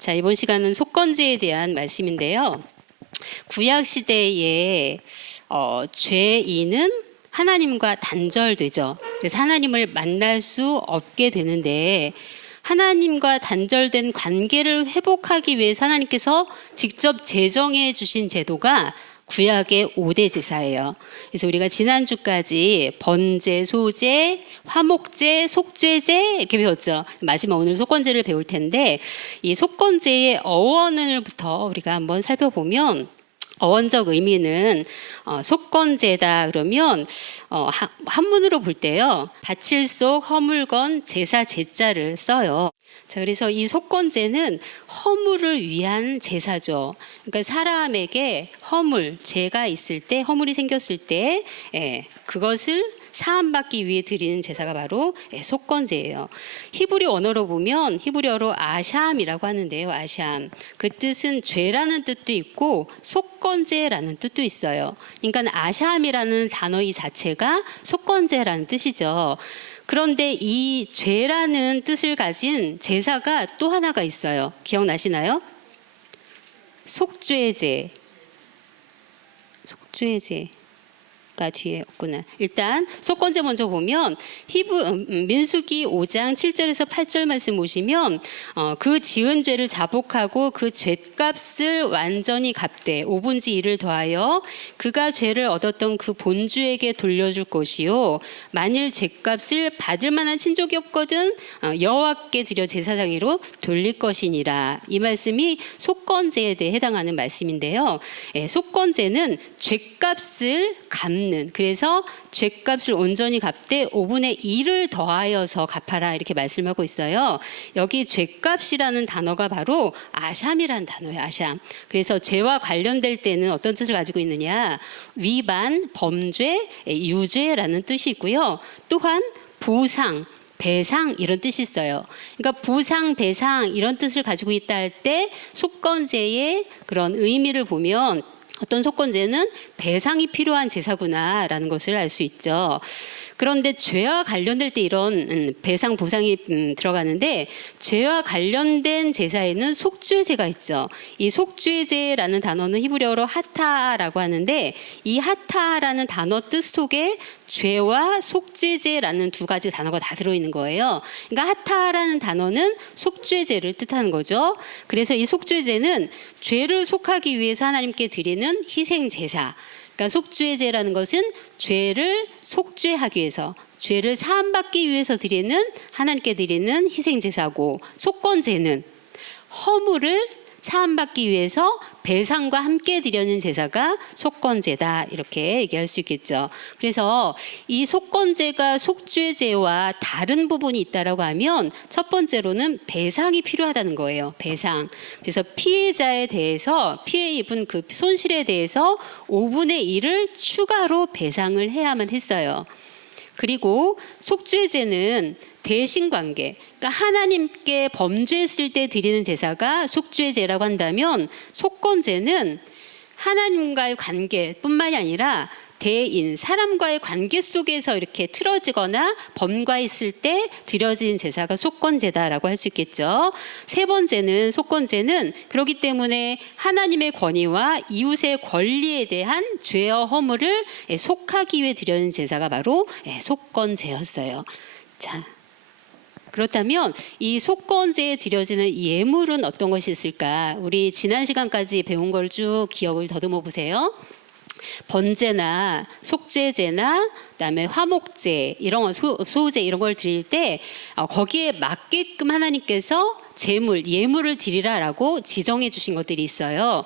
자, 이번 시간은 속건제에 대한 말씀인데요. 구약 시대에 죄인은 하나님과 단절되죠. 그래서 하나님을 만날 수 없게 되는데 하나님과 단절된 관계를 회복하기 위해서 하나님께서 직접 제정해 주신 제도가 구약의 5대 제사예요. 그래서 우리가 지난주까지 번제, 소제, 화목제, 속죄제 이렇게 배웠죠. 마지막 오늘 속건제를 배울 텐데 이 속건제의 어원을부터 우리가 한번 살펴보면 어원적 의미는 속건제다 그러면 한문으로 볼 때요. 받칠 속 허물건 제사 제자를 써요. 자, 그래서 이 속건제는 허물을 위한 제사죠. 그러니까 사람에게 허물, 죄가 있을 때, 허물이 생겼을 때, 그것을 사함받기 위해 드리는 제사가 바로 속건제예요. 히브리 언어로 보면 히브리어로 아샴이라고 하는데요. 아샴. 그 뜻은 죄라는 뜻도 있고 속건제라는 뜻도 있어요. 그러니까 아샴이라는 단어 이 자체가 속건제라는 뜻이죠. 그런데 이 죄라는 뜻을 가진 제사가 또 하나가 있어요. 기억나시나요? 속죄제. 속죄제가 뒤에 없구나. 일단 속건제 먼저 보면 민수기 5장 7절에서 8절 말씀 보시면 그 지은 죄를 자복하고 그 죄값을 완전히 갚되 5분지 1을 더하여 그가 죄를 얻었던 그 본주에게 돌려줄 것이요 만일 죄값을 받을 만한 친족이 없거든 여호와께 드려 제사장으로 돌릴 것이니라. 이 말씀이 속건제에 대해 해당하는 말씀인데요. 속건제는 죄값을 갚는, 그래서 죄값을 온전히 갚되 5분의 1을 더하여서 갚아라 이렇게 말씀하고 있어요. 여기 죄값이라는 단어가 바로 아샴이라는 단어예요. 아샴. 그래서 죄와 관련될 때는 어떤 뜻을 가지고 있느냐, 위반, 범죄, 유죄라는 뜻이 있고요. 또한 보상, 배상 이런 뜻이 있어요. 그러니까 보상, 배상 이런 뜻을 가지고 있다 할 때 속건제의 그런 의미를 보면 어떤 속건제는 배상이 필요한 제사구나라는 것을 알 수 있죠. 그런데 죄와 관련될 때 이런 배상, 보상이 들어가는데 죄와 관련된 제사에는 속죄제가 있죠. 이 속죄제라는 단어는 히브리어로 하타라고 하는데 이 하타라는 단어 뜻 속에 죄와 속죄제라는 두 가지 단어가 다 들어있는 거예요. 그러니까 하타라는 단어는 속죄제를 뜻하는 거죠. 그래서 이 속죄제는 죄를 속하기 위해서 하나님께 드리는 희생제사. 그러니까 속죄제라는 것은 죄를 속죄하기 위해서, 죄를 사함받기 위해서 드리는, 하나님께 드리는 희생제사고, 속건제는 허물을 사함받기 위해서 배상과 함께 드리는 제사가 속건제다 이렇게 얘기할 수 있겠죠. 그래서 이 속건제가 속죄제와 다른 부분이 있다라고 하면 첫 번째로는 배상이 필요하다는 거예요. 배상. 그래서 피해자에 대해서 피해 입은 그 손실에 대해서 5분의 1을 추가로 배상을 해야만 했어요. 그리고 속죄제는 대신관계, 그러니까 하나님께 범죄했을 때 드리는 제사가 속죄제라고 한다면 속건제는 하나님과의 관계뿐만이 아니라 대인, 사람과의 관계 속에서 이렇게 틀어지거나 범과했을 때 드려진 제사가 속건제다라고 할 수 있겠죠. 세 번째는 속건제는 그렇기 때문에 하나님의 권위와 이웃의 권리에 대한 죄와 허물을 속하기 위해 드려진 제사가 바로 속건제였어요. 자, 그렇다면 이 속건제에 드려지는 예물은 어떤 것이 있을까? 우리 지난 시간까지 배운 걸 쭉 기억을 더듬어 보세요. 번제나 속죄제나 그다음에 화목제 이런 소제 이런 걸 드릴 때 거기에 맞게끔 하나님께서 예물을 드리라라고 지정해 주신 것들이 있어요.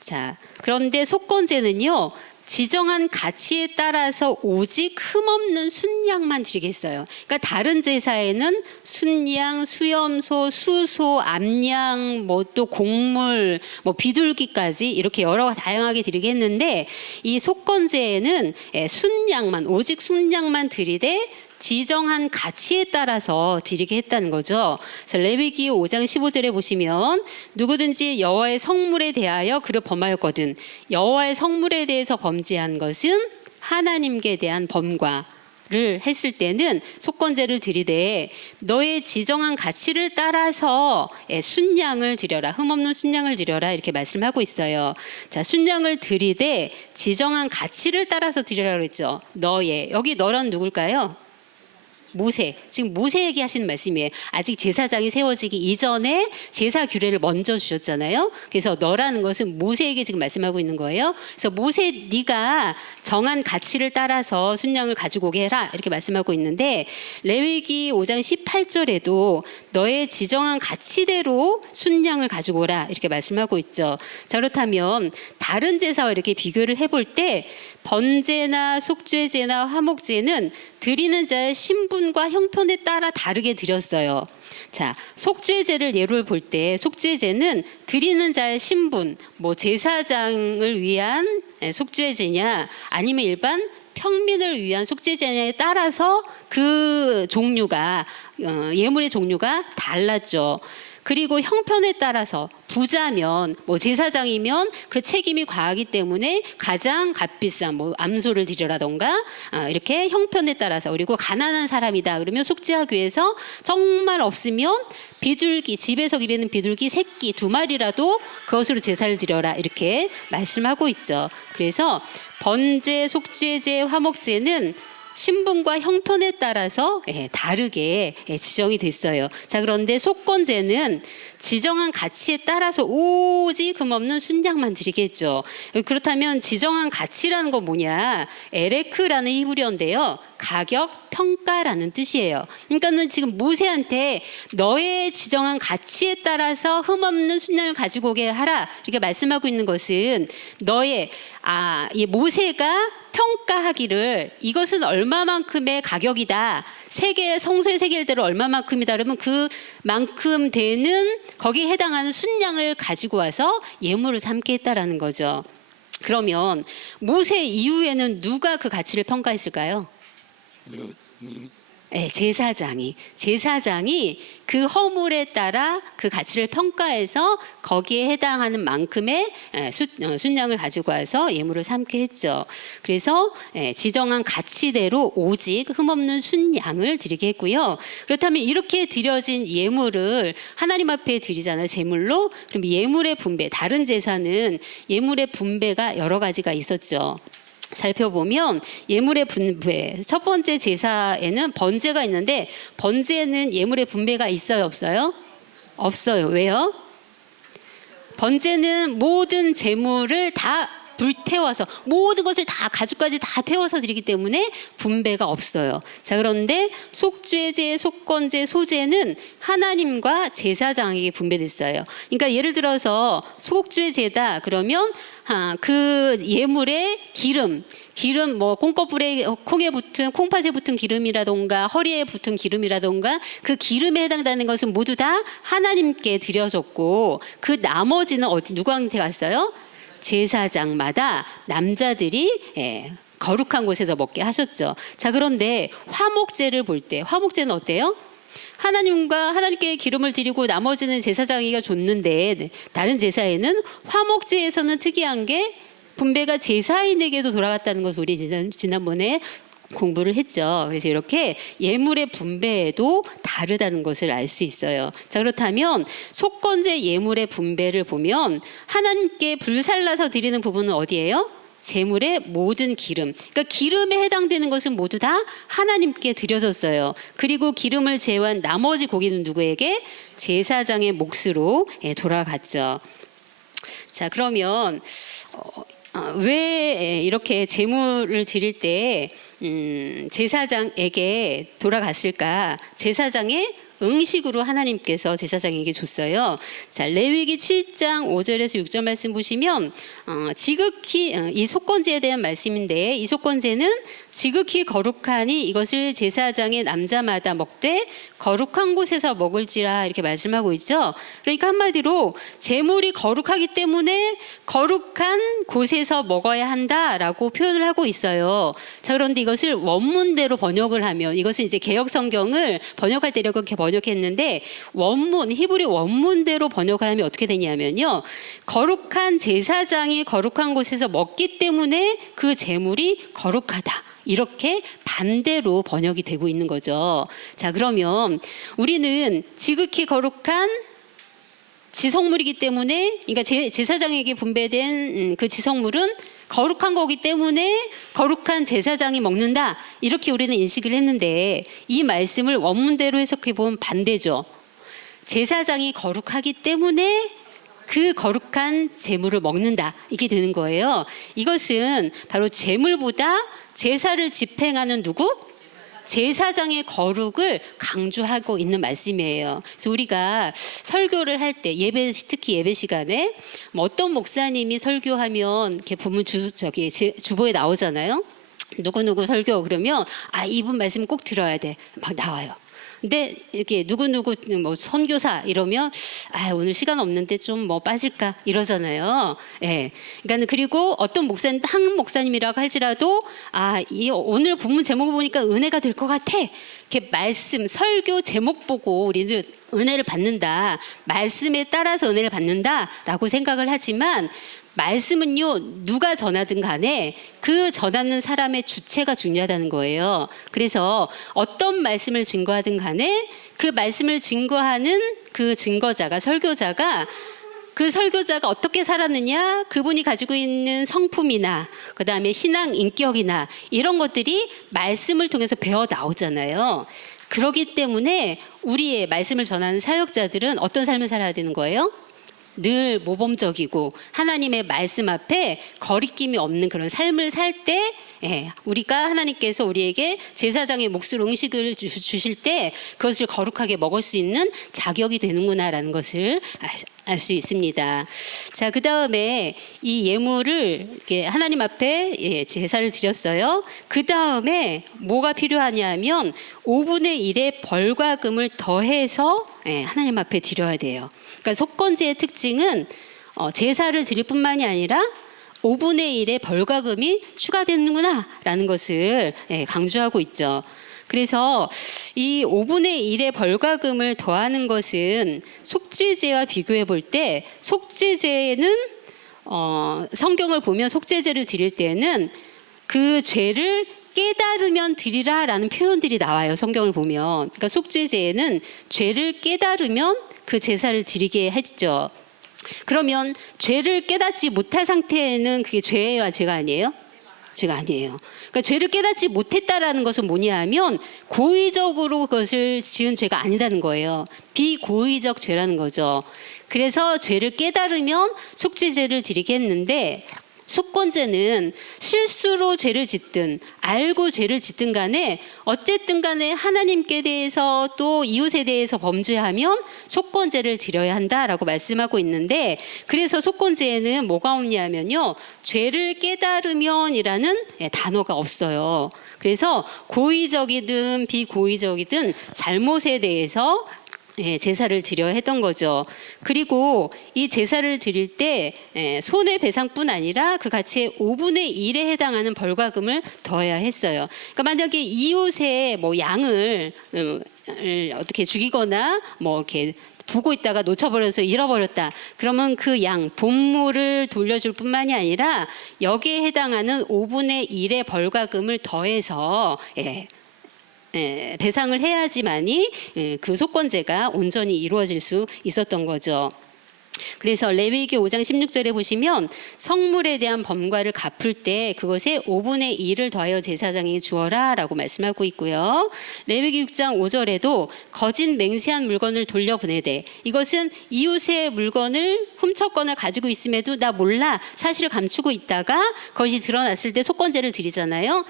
자, 그런데 속건제는요. 지정한 가치에 따라서 오직 흠없는 순양만 드리겠어요. 그러니까 다른 제사에는 순양, 수염소, 수소, 암양, 뭐 또 곡물, 뭐 비둘기까지 이렇게 여러 다양하게 드리겠는데 이 속건제에는 순양만, 오직 순양만 드리되 지정한 가치에 따라서 드리게 했다는 거죠. 그래서 레위기 5장 15절에 보시면 누구든지 여호와의 성물에 대하여 그를 범하였거든 여호와의 성물에 대해서 범죄한 것은 하나님께 대한 범과 를 했을 때는 속건제를 드리되 너의 지정한 가치를 따라서 순양을 드려라. 흠없는 순양을 드려라. 이렇게 말씀하고 있어요. 자, 순양을 드리되 지정한 가치를 따라서 드리라 그랬죠. 너의. 여기 너란 누굴까요? 모세. 지금 모세 얘기하시는 말씀이에요. 아직 제사장이 세워지기 이전에 제사 규례를 먼저 주셨잖아요. 그래서 너라는 것은 모세에게 지금 말씀하고 있는 거예요. 그래서 모세 네가 정한 가치를 따라서 순양을 가지고 오게 해라. 이렇게 말씀하고 있는데 레위기 5장 18절에도 너의 지정한 가치대로 순양을 가지고 오라. 이렇게 말씀하고 있죠. 자, 그렇다면 다른 제사와 이렇게 비교를 해볼 때 번제나 속죄제나 화목제는 드리는 자의 신분과 형편에 따라 다르게 드렸어요. 자, 속죄제를 예로 볼 때 속죄제는 드리는 자의 신분, 뭐 제사장을 위한 속죄제냐 아니면 일반 평민을 위한 속죄제냐에 따라서 그 종류가 예물의 종류가 달랐죠. 그리고 형편에 따라서 부자면 뭐 제사장이면 그 책임이 과하기 때문에 가장 값비싼 뭐 암소를 드리라던가 이렇게 형편에 따라서, 그리고 가난한 사람이다 그러면 속죄하기 위해서 정말 없으면 비둘기, 집에서 기르는 비둘기 새끼 2마리라도 그것으로 제사를 드려라 이렇게 말씀하고 있죠. 그래서 번제, 속죄제, 화목제는 신분과 형편에 따라서 다르게 지정이 됐어요. 자, 그런데 속건제는 지정한 가치에 따라서 오직 흠없는 순양만 드리겠죠. 그렇다면 지정한 가치라는 건 뭐냐? 에레크라는 히브리어인데요. 가격, 평가라는 뜻이에요. 그러니까는 지금 모세한테 너의 지정한 가치에 따라서 흠없는 순양을 가지고 오게 하라 이렇게 말씀하고 있는 것은 너의 이 모세가 평가하기를 이것은 얼마만큼의 가격이다. 성소의 세겔대로 얼마만큼이다. 그러면 그만큼 되는 거기에 해당하는 순양을 가지고 와서 예물을 삼게 했다라는 거죠. 그러면 모세 이후에는 누가 그 가치를 평가했을까요? 네, 제사장이 그 허물에 따라 그 가치를 평가해서 거기에 해당하는 만큼의 순양을 가지고 와서 예물을 삼게 했죠. 그래서 지정한 가치대로 오직 흠없는 순양을 드리게 했고요. 그렇다면 이렇게 드려진 예물을 하나님 앞에 드리잖아요. 제물로. 그럼 예물의 분배, 다른 제사는 예물의 분배가 여러 가지가 있었죠. 살펴보면 예물의 분배, 첫 번째 제사에는 번제가 있는데 번제는 예물의 분배가 있어요, 없어요? 없어요. 왜요? 번제는 모든 제물을 다 불태워서 모든 것을 다 가죽까지 다 태워서 드리기 때문에 분배가 없어요. 자, 그런데 속죄제, 속건제, 소제는 하나님과 제사장에게 분배됐어요. 그러니까 예를 들어서 속죄제다 그러면 그 예물의 기름 뭐 콩에 붙은 콩팥에 붙은 기름이라던가 허리에 붙은 기름이라던가 그 기름에 해당되는 것은 모두 다 하나님께 드려졌고 그 나머지는 누구한테 갔어요? 제사장마다 남자들이 거룩한 곳에서 먹게 하셨죠. 자, 그런데 화목제를 볼 때 화목제는 어때요? 하나님께 기름을 드리고 나머지는 제사장이가 줬는데 다른 제사에는 화목제에서는 특이한 게 분배가 제사인에게도 돌아갔다는 것을 우리 지난번에 공부를 했죠. 그래서 이렇게 예물의 분배에도 다르다는 것을 알 수 있어요. 자, 그렇다면 속건제 예물의 분배를 보면 하나님께 불살라서 드리는 부분은 어디예요? 제물의 모든 기름. 그러니까 기름에 해당되는 것은 모두 다 하나님께 드려졌어요. 그리고 기름을 제외한 나머지 고기는 누구에게? 제사장의 몫으로 돌아갔죠. 자, 그러면 왜 이렇게 제물을 드릴 때 제사장에게 돌아갔을까? 제사장의 응식으로 하나님께서 제사장에게 줬어요. 자, 레위기 7장 5절에서 6절 말씀 보시면 지극히 이 속건제에 대한 말씀인데 이 속건제는 지극히 거룩하니 이것을 제사장의 남자마다 먹되 거룩한 곳에서 먹을지라 이렇게 말씀하고 있죠. 그러니까 한마디로 제물이 거룩하기 때문에 거룩한 곳에서 먹어야 한다라고 표현을 하고 있어요. 자, 그런데 이것을 원문대로 번역을 하면 이것은 이제 개역 성경을 번역할 때 이렇게 번역했는데 히브리 원문대로 번역을 하면 어떻게 되냐면요. 거룩한 제사장이 거룩한 곳에서 먹기 때문에 그 제물이 거룩하다. 이렇게 반대로 번역이 되고 있는 거죠. 자, 그러면 우리는 지극히 거룩한 지성물이기 때문에, 그러니까 제사장에게 분배된 그 지성물은 거룩한 거기 때문에 거룩한 제사장이 먹는다, 이렇게 우리는 인식을 했는데, 이 말씀을 원문대로 해석해 보면 반대죠. 제사장이 거룩하기 때문에 그 거룩한 제물을 먹는다, 이게 되는 거예요. 이것은 바로 제물보다 제사를 집행하는 누구? 제사장의 거룩을 강조하고 있는 말씀이에요. 그래서 우리가 설교를 할 때, 특히 예배 시간에 어떤 목사님이 설교하면 이렇게 보면 주보에 나오잖아요. 누구누구 설교 그러면 이분 말씀 꼭 들어야 돼, 막 나와요. 근데 이렇게 누구누구 뭐 선교사 이러면 오늘 시간 없는데 좀 뭐 빠질까 이러잖아요. 예. 그러니까 그리고 어떤 목사님, 한 목사님이라고 할지라도 이 오늘 본문 제목을 보니까 은혜가 될 것 같아, 이렇게 말씀 설교 제목 보고 우리는 은혜를 받는다, 말씀에 따라서 은혜를 받는다라고 생각을 하지만, 말씀은요, 누가 전하든 간에 그 전하는 사람의 주체가 중요하다는 거예요. 그래서 어떤 말씀을 증거하든 간에 그 말씀을 증거하는 그 증거자가, 설교자가, 그 설교자가 어떻게 살았느냐, 그분이 가지고 있는 성품이나 그다음에 신앙 인격이나 이런 것들이 말씀을 통해서 배워 나오잖아요. 그렇기 때문에 우리의 말씀을 전하는 사역자들은 어떤 삶을 살아야 되는 거예요? 늘 모범적이고 하나님의 말씀 앞에 거리낌이 없는 그런 삶을 살 때, 우리가 하나님께서 우리에게 제사장의 몫을 음식을 주실 때 그것을 거룩하게 먹을 수 있는 자격이 되는구나라는 것을 알 수 있습니다. 자, 그 다음에 이 예물을 이렇게 하나님 앞에 제사를 드렸어요. 그 다음에 뭐가 필요하냐면 5분의 1의 벌과금을 더해서 하나님 앞에 드려야 돼요. 그러니까 속건제의 특징은 제사를 드릴 뿐만이 아니라 5분의 1의 벌과금이 추가되는구나라는 것을 강조하고 있죠. 그래서 이 5분의 1의 벌과금을 더하는 것은 속죄제와 비교해 볼 때, 속죄제는 성경을 보면 속죄제를 드릴 때는 그 죄를 깨달으면 드리라라는 표현들이 나와요. 성경을 보면. 그러니까 속죄제에는 죄를 깨달으면 그 제사를 드리게 했죠. 그러면 죄를 깨닫지 못할 상태에는 그게 죄와 죄가 아니에요? 죄가 아니에요. 그러니까 죄를 깨닫지 못했다라는 것은 뭐냐 하면 고의적으로 그것을 지은 죄가 아니라는 거예요. 비고의적 죄라는 거죠. 그래서 죄를 깨달으면 속죄제를 드리게 했는데, 속건제는 실수로 죄를 짓든 알고 죄를 짓든 간에 어쨌든 간에 하나님께 대해서 또 이웃에 대해서 범죄하면 속건제를 드려야 한다라고 말씀하고 있는데, 그래서 속건제에는 뭐가 없냐면요, 죄를 깨달으면이라는 단어가 없어요. 그래서 고의적이든 비고의적이든 잘못에 대해서 제사를 드려야 했던 거죠. 그리고 이 제사를 드릴 때 손해배상뿐 아니라 그 가치의 5분의 1에 해당하는 벌과금을 더해야 했어요. 그러니까 만약에 이웃의 뭐 양을 어떻게 죽이거나 뭐 이렇게 보고 있다가 놓쳐버려서 잃어버렸다, 그러면 그 양 본물을 돌려줄 뿐만이 아니라 여기에 해당하는 5분의 1의 벌과금을 더해서 배상을 해야지만이 그 속건제가 온전히 이루어질 수 있었던 거죠. 그래서 레위기 5장 16절에 보시면 성물에 대한 범과를 갚을 때 그것에 5분의 1을 더하여 제사장에게 주어라 라고 말씀하고 있고요. 레위기 6장 5절에도 거짓 맹세한 물건을 돌려보내되, 이것은 이웃의 물건을 훔쳤거나 가지고 있음에도 나 몰라 사실을 감추고 있다가 그것이 드러났을 때 속건제를 드리잖아요.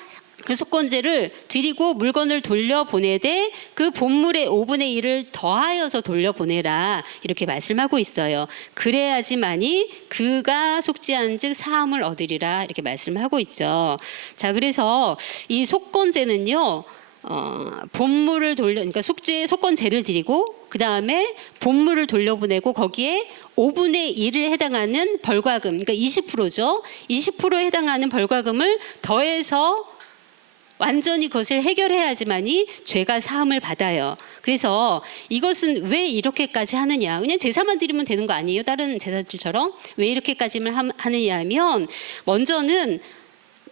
그 속건제를 드리고 물건을 돌려보내되 그 본물의 5분의 1을 더하여서 돌려보내라, 이렇게 말씀하고 있어요. 그래야지만이 그가 속죄한 즉 사함을 얻으리라, 이렇게 말씀하고 있죠. 자, 그래서 이 속건제는요, 본물을 그러니까 속건제를 드리고 그 다음에 본물을 돌려보내고 거기에 5분의 1에 해당하는 벌과금, 그러니까 20%죠. 20%에 해당하는 벌과금을 더해서 완전히 그것을 해결해야지만이 죄가 사함을 받아요. 그래서 이것은 왜 이렇게까지 하느냐, 그냥 제사만 드리면 되는 거 아니에요? 다른 제사들처럼 왜 이렇게까지만 하느냐 하면, 먼저는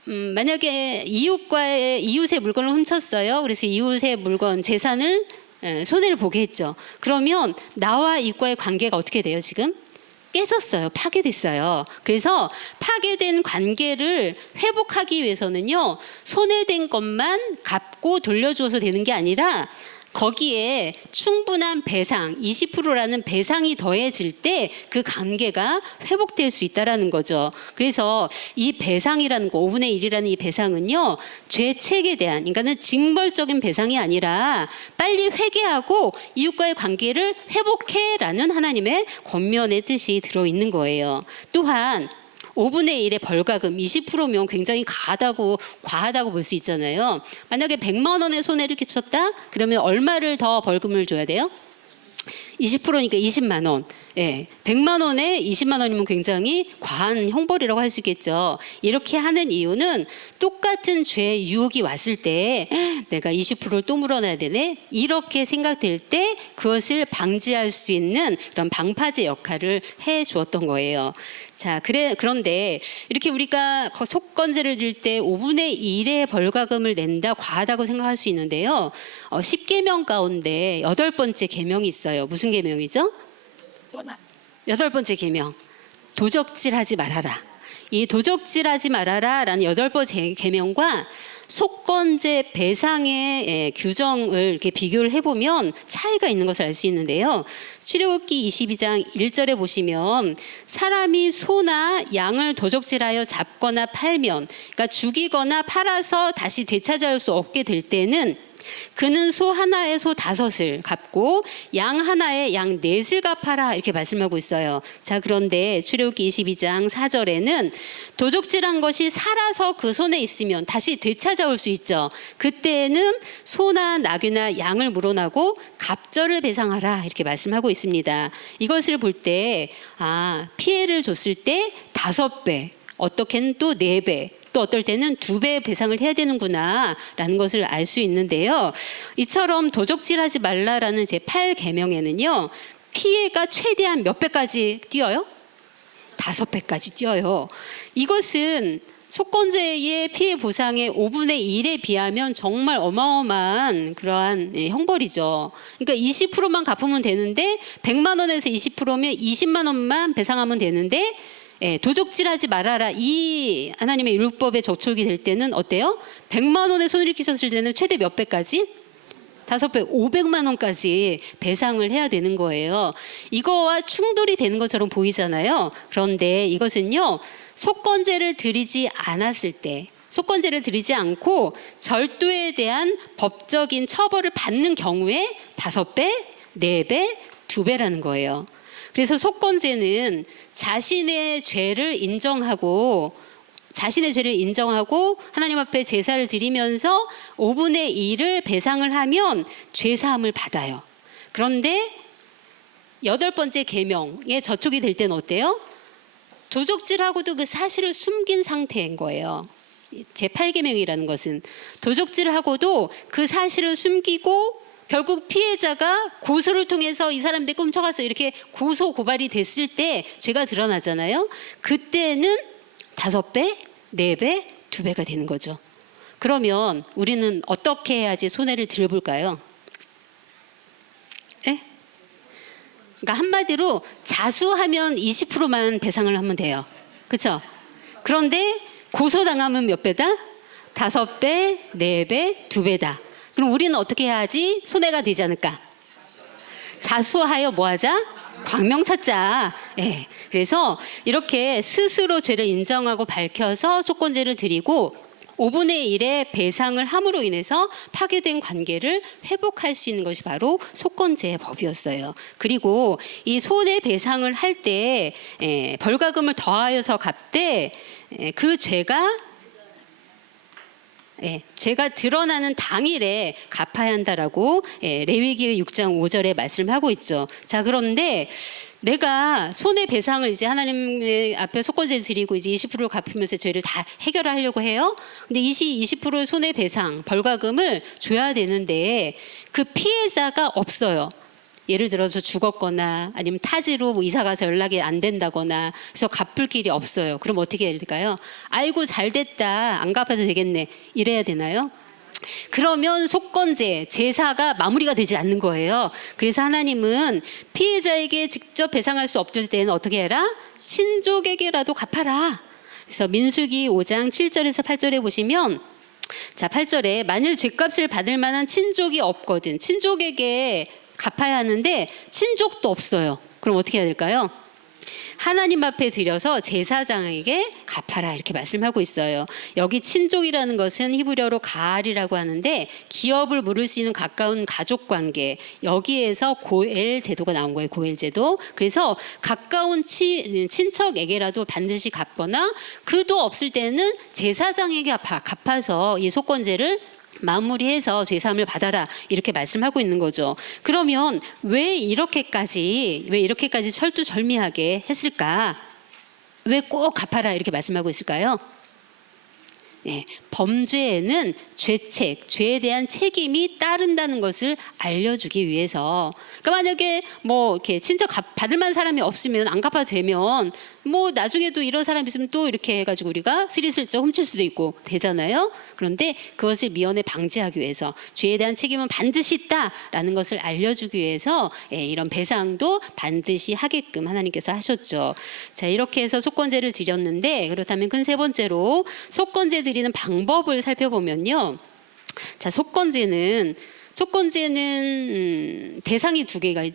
만약에 이웃의 물건을 훔쳤어요. 그래서 이웃의 물건, 재산을 손해를 보게 했죠. 그러면 나와 이웃과의 관계가 어떻게 돼요, 지금? 깨졌어요. 파괴됐어요. 그래서 파괴된 관계를 회복하기 위해서는요, 손해된 것만 갚고 돌려줘서 되는 게 아니라 거기에 충분한 배상, 20%라는 배상이 더해질 때 그 관계가 회복될 수 있다라는 거죠. 그래서 이 배상이라는 거, 5분의 1이라는 이 배상은요, 죄책에 대한, 그러니까는 징벌적인 배상이 아니라 빨리 회개하고 이웃과의 관계를 회복해라는 하나님의 권면의 뜻이 들어있는 거예요. 또한 5분의 1의 벌가금 20%면 굉장히 과하다고 볼 수 있잖아요. 만약에 100만 원의 손해를 끼쳤다? 그러면 얼마를 더 벌금을 줘야 돼요? 20%니까 20만 원. 예, 100만 원에 20만 원이면 굉장히 과한 형벌이라고 할 수 있겠죠. 이렇게 하는 이유는 똑같은 죄 유혹이 왔을 때 내가 20%를 또 물어내야 되네, 이렇게 생각될 때 그것을 방지할 수 있는 그런 방파제 역할을 해 주었던 거예요. 자, 그런데 이렇게 우리가 속건제를 들 때 5분의 1의 벌가금을 낸다, 과하다고 생각할 수 있는데요. 10계명 가운데 8번째 계명이 있어요. 무슨 계명이죠? 8번째 계명. 도적질하지 말아라. 이 도적질하지 말아라라는 8번째 계명과 속건제 배상의 규정을 이렇게 비교를 해보면 차이가 있는 것을 알 수 있는데요. 출애굽기 22장 1절에 보시면 사람이 소나 양을 도적질하여 잡거나 팔면, 그러니까 죽이거나 팔아서 다시 되찾아올 수 없게 될 때는 그는 소 하나에 소 5을 갚고 양 하나에 양 4을 갚아라, 이렇게 말씀하고 있어요. 자, 그런데 출애굽기 22장 4절에는 도적질한 것이 살아서 그 손에 있으면 다시 되찾아올 수 있죠. 그때는 소나 나귀나 양을 물어나고 갑절을 배상하라, 이렇게 말씀하고 있습니다. 이것을 볼 때 피해를 줬을 때 5배, 어떻게는 또 4배, 또 어떨 때는 2배 배상을 해야 되는구나 라는 것을 알 수 있는데요. 이처럼 도적질하지 말라라는 제8계명에는요, 피해가 최대한 몇 배까지 뛰어요? 5배까지 뛰어요. 이것은 속건제의 피해 보상의 5분의 1에 비하면 정말 어마어마한 그러한 형벌이죠. 그러니까 20%만 갚으면 되는데 100만 원에서 20%면 20만 원만 배상하면 되는데, 도적질하지 말아라, 이 하나님의 율법에 저촉이 될 때는 어때요? 100만 원의 손을 끼쳤을 때는 최대 몇 배까지? 5배, 500만 원까지 배상을 해야 되는 거예요. 이거와 충돌이 되는 것처럼 보이잖아요. 그런데 이것은요, 속건제를 드리지 않았을 때, 속건제를 드리지 않고 절도에 대한 법적인 처벌을 받는 경우에 5배, 4배, 2배라는 거예요. 그래서 속건제는 자신의 죄를 인정하고 하나님 앞에 제사를 드리면서 5분의 1을 배상을 하면 죄사함을 받아요. 그런데 8번째 계명에 저촉이 될 때는 어때요? 도적질하고도 그 사실을 숨긴 상태인 거예요. 제8계명이라는 것은 도적질하고도 그 사실을 숨기고 결국 피해자가 고소를 통해서 이 사람 내 훔쳐갔어, 이렇게 고소 고발이 됐을 때 죄가 드러나잖아요. 그때는 5배, 4배, 2배가 되는 거죠. 그러면 우리는 어떻게 해야지 손해를 덜 볼까요? 그러니까 한마디로 자수하면 20%만 배상을 하면 돼요. 그렇죠? 그런데 고소당하면 몇 배다? 5배, 4배, 2배다. 그럼 우리는 어떻게 해야지 손해가 되지 않을까? 자수하여 뭐 하자? 광명 찾자. 그래서 이렇게 스스로 죄를 인정하고 밝혀서 속건제를 드리고 5분의 1의 배상을 함으로 인해서 파괴된 관계를 회복할 수 있는 것이 바로 속건제의 법이었어요. 그리고 이 손해배상을 할 때 벌가금을 더하여서 갚되 그 죄가 드러나는 당일에 갚아야 한다라고 레위기 6장 5절에 말씀하고 있죠. 자, 그런데 내가 손해배상을 이제 하나님 앞에 속건제를 드리고 이제 20%를 갚으면서 죄를 다 해결하려고 해요. 근데 20% 손해배상 벌가금을 줘야 되는데 그 피해자가 없어요. 예를 들어서 죽었거나 아니면 타지로 뭐 이사 가서 연락이 안 된다거나 그래서 갚을 길이 없어요. 그럼 어떻게 해야 될까요? 아이고 잘 됐다. 안 갚아도 되겠네. 이래야 되나요? 그러면 속건제, 제사가 마무리가 되지 않는 거예요. 그래서 하나님은 피해자에게 직접 배상할 수 없을 때는 어떻게 해라? 친족에게라도 갚아라. 그래서 민수기 5장 7절에서 8절에 보시면 자 8절에 만일 죗값을 받을 만한 친족이 없거든 친족에게 갚아야 하는데 친족도 없어요. 그럼 어떻게 해야 될까요? 하나님 앞에 드려서 제사장에게 갚아라 이렇게 말씀하고 있어요. 여기 친족이라는 것은 히브리어로 가알이라고 하는데 기업을 물을 수 있는 가까운 가족 관계 여기에서 고엘 제도가 나온 거예요. 고엘 제도. 그래서 가까운 친척에게라도 반드시 갚거나 그도 없을 때는 제사장에게 갚아서 이 속건제를 마무리해서 죄사함을 받아라 이렇게 말씀하고 있는 거죠. 그러면 왜 이렇게까지 철두철미하게 했을까? 왜 꼭 갚아라 이렇게 말씀하고 있을까요? 네, 범죄에는 죄책, 죄에 대한 책임이 따른다는 것을 알려주기 위해서. 그러니까 만약에 뭐 이렇게 친척 받을 만한 사람이 없으면 안 갚아도 되면 뭐 나중에도 이런 사람이 있으면 또 이렇게 해가지고 우리가 스리슬쩍 훔칠 수도 있고 되잖아요. 그런데 그것을 미연에 방지하기 위해서 죄에 대한 책임은 반드시 있다라는 것을 알려주기 위해서 이런 배상도 반드시 하게끔 하나님께서 하셨죠. 자 이렇게 해서 속건제를 드렸는데 그렇다면 큰 세 번째로 속건제 드리는 방법을 살펴보면요. 자 속건제는 대상이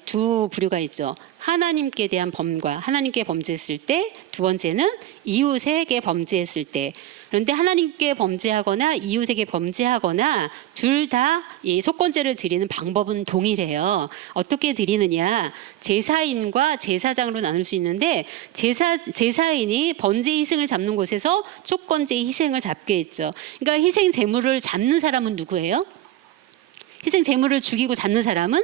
두 부류가 있죠. 하나님께 대한 범과 하나님께 범죄했을 때, 두 번째는 이웃에게 범죄했을 때. 그런데 하나님께 범죄하거나 이웃에게 범죄하거나 둘 다 이 속건제를 드리는 방법은 동일해요. 어떻게 드리느냐? 제사인과 제사장으로 나눌 수 있는데 제사인이 번제 희생을 잡는 곳에서 속건제 희생을 잡게 했죠. 그러니까 희생 제물을 잡는 사람은 누구예요? 희생 제물을 죽이고 잡는 사람은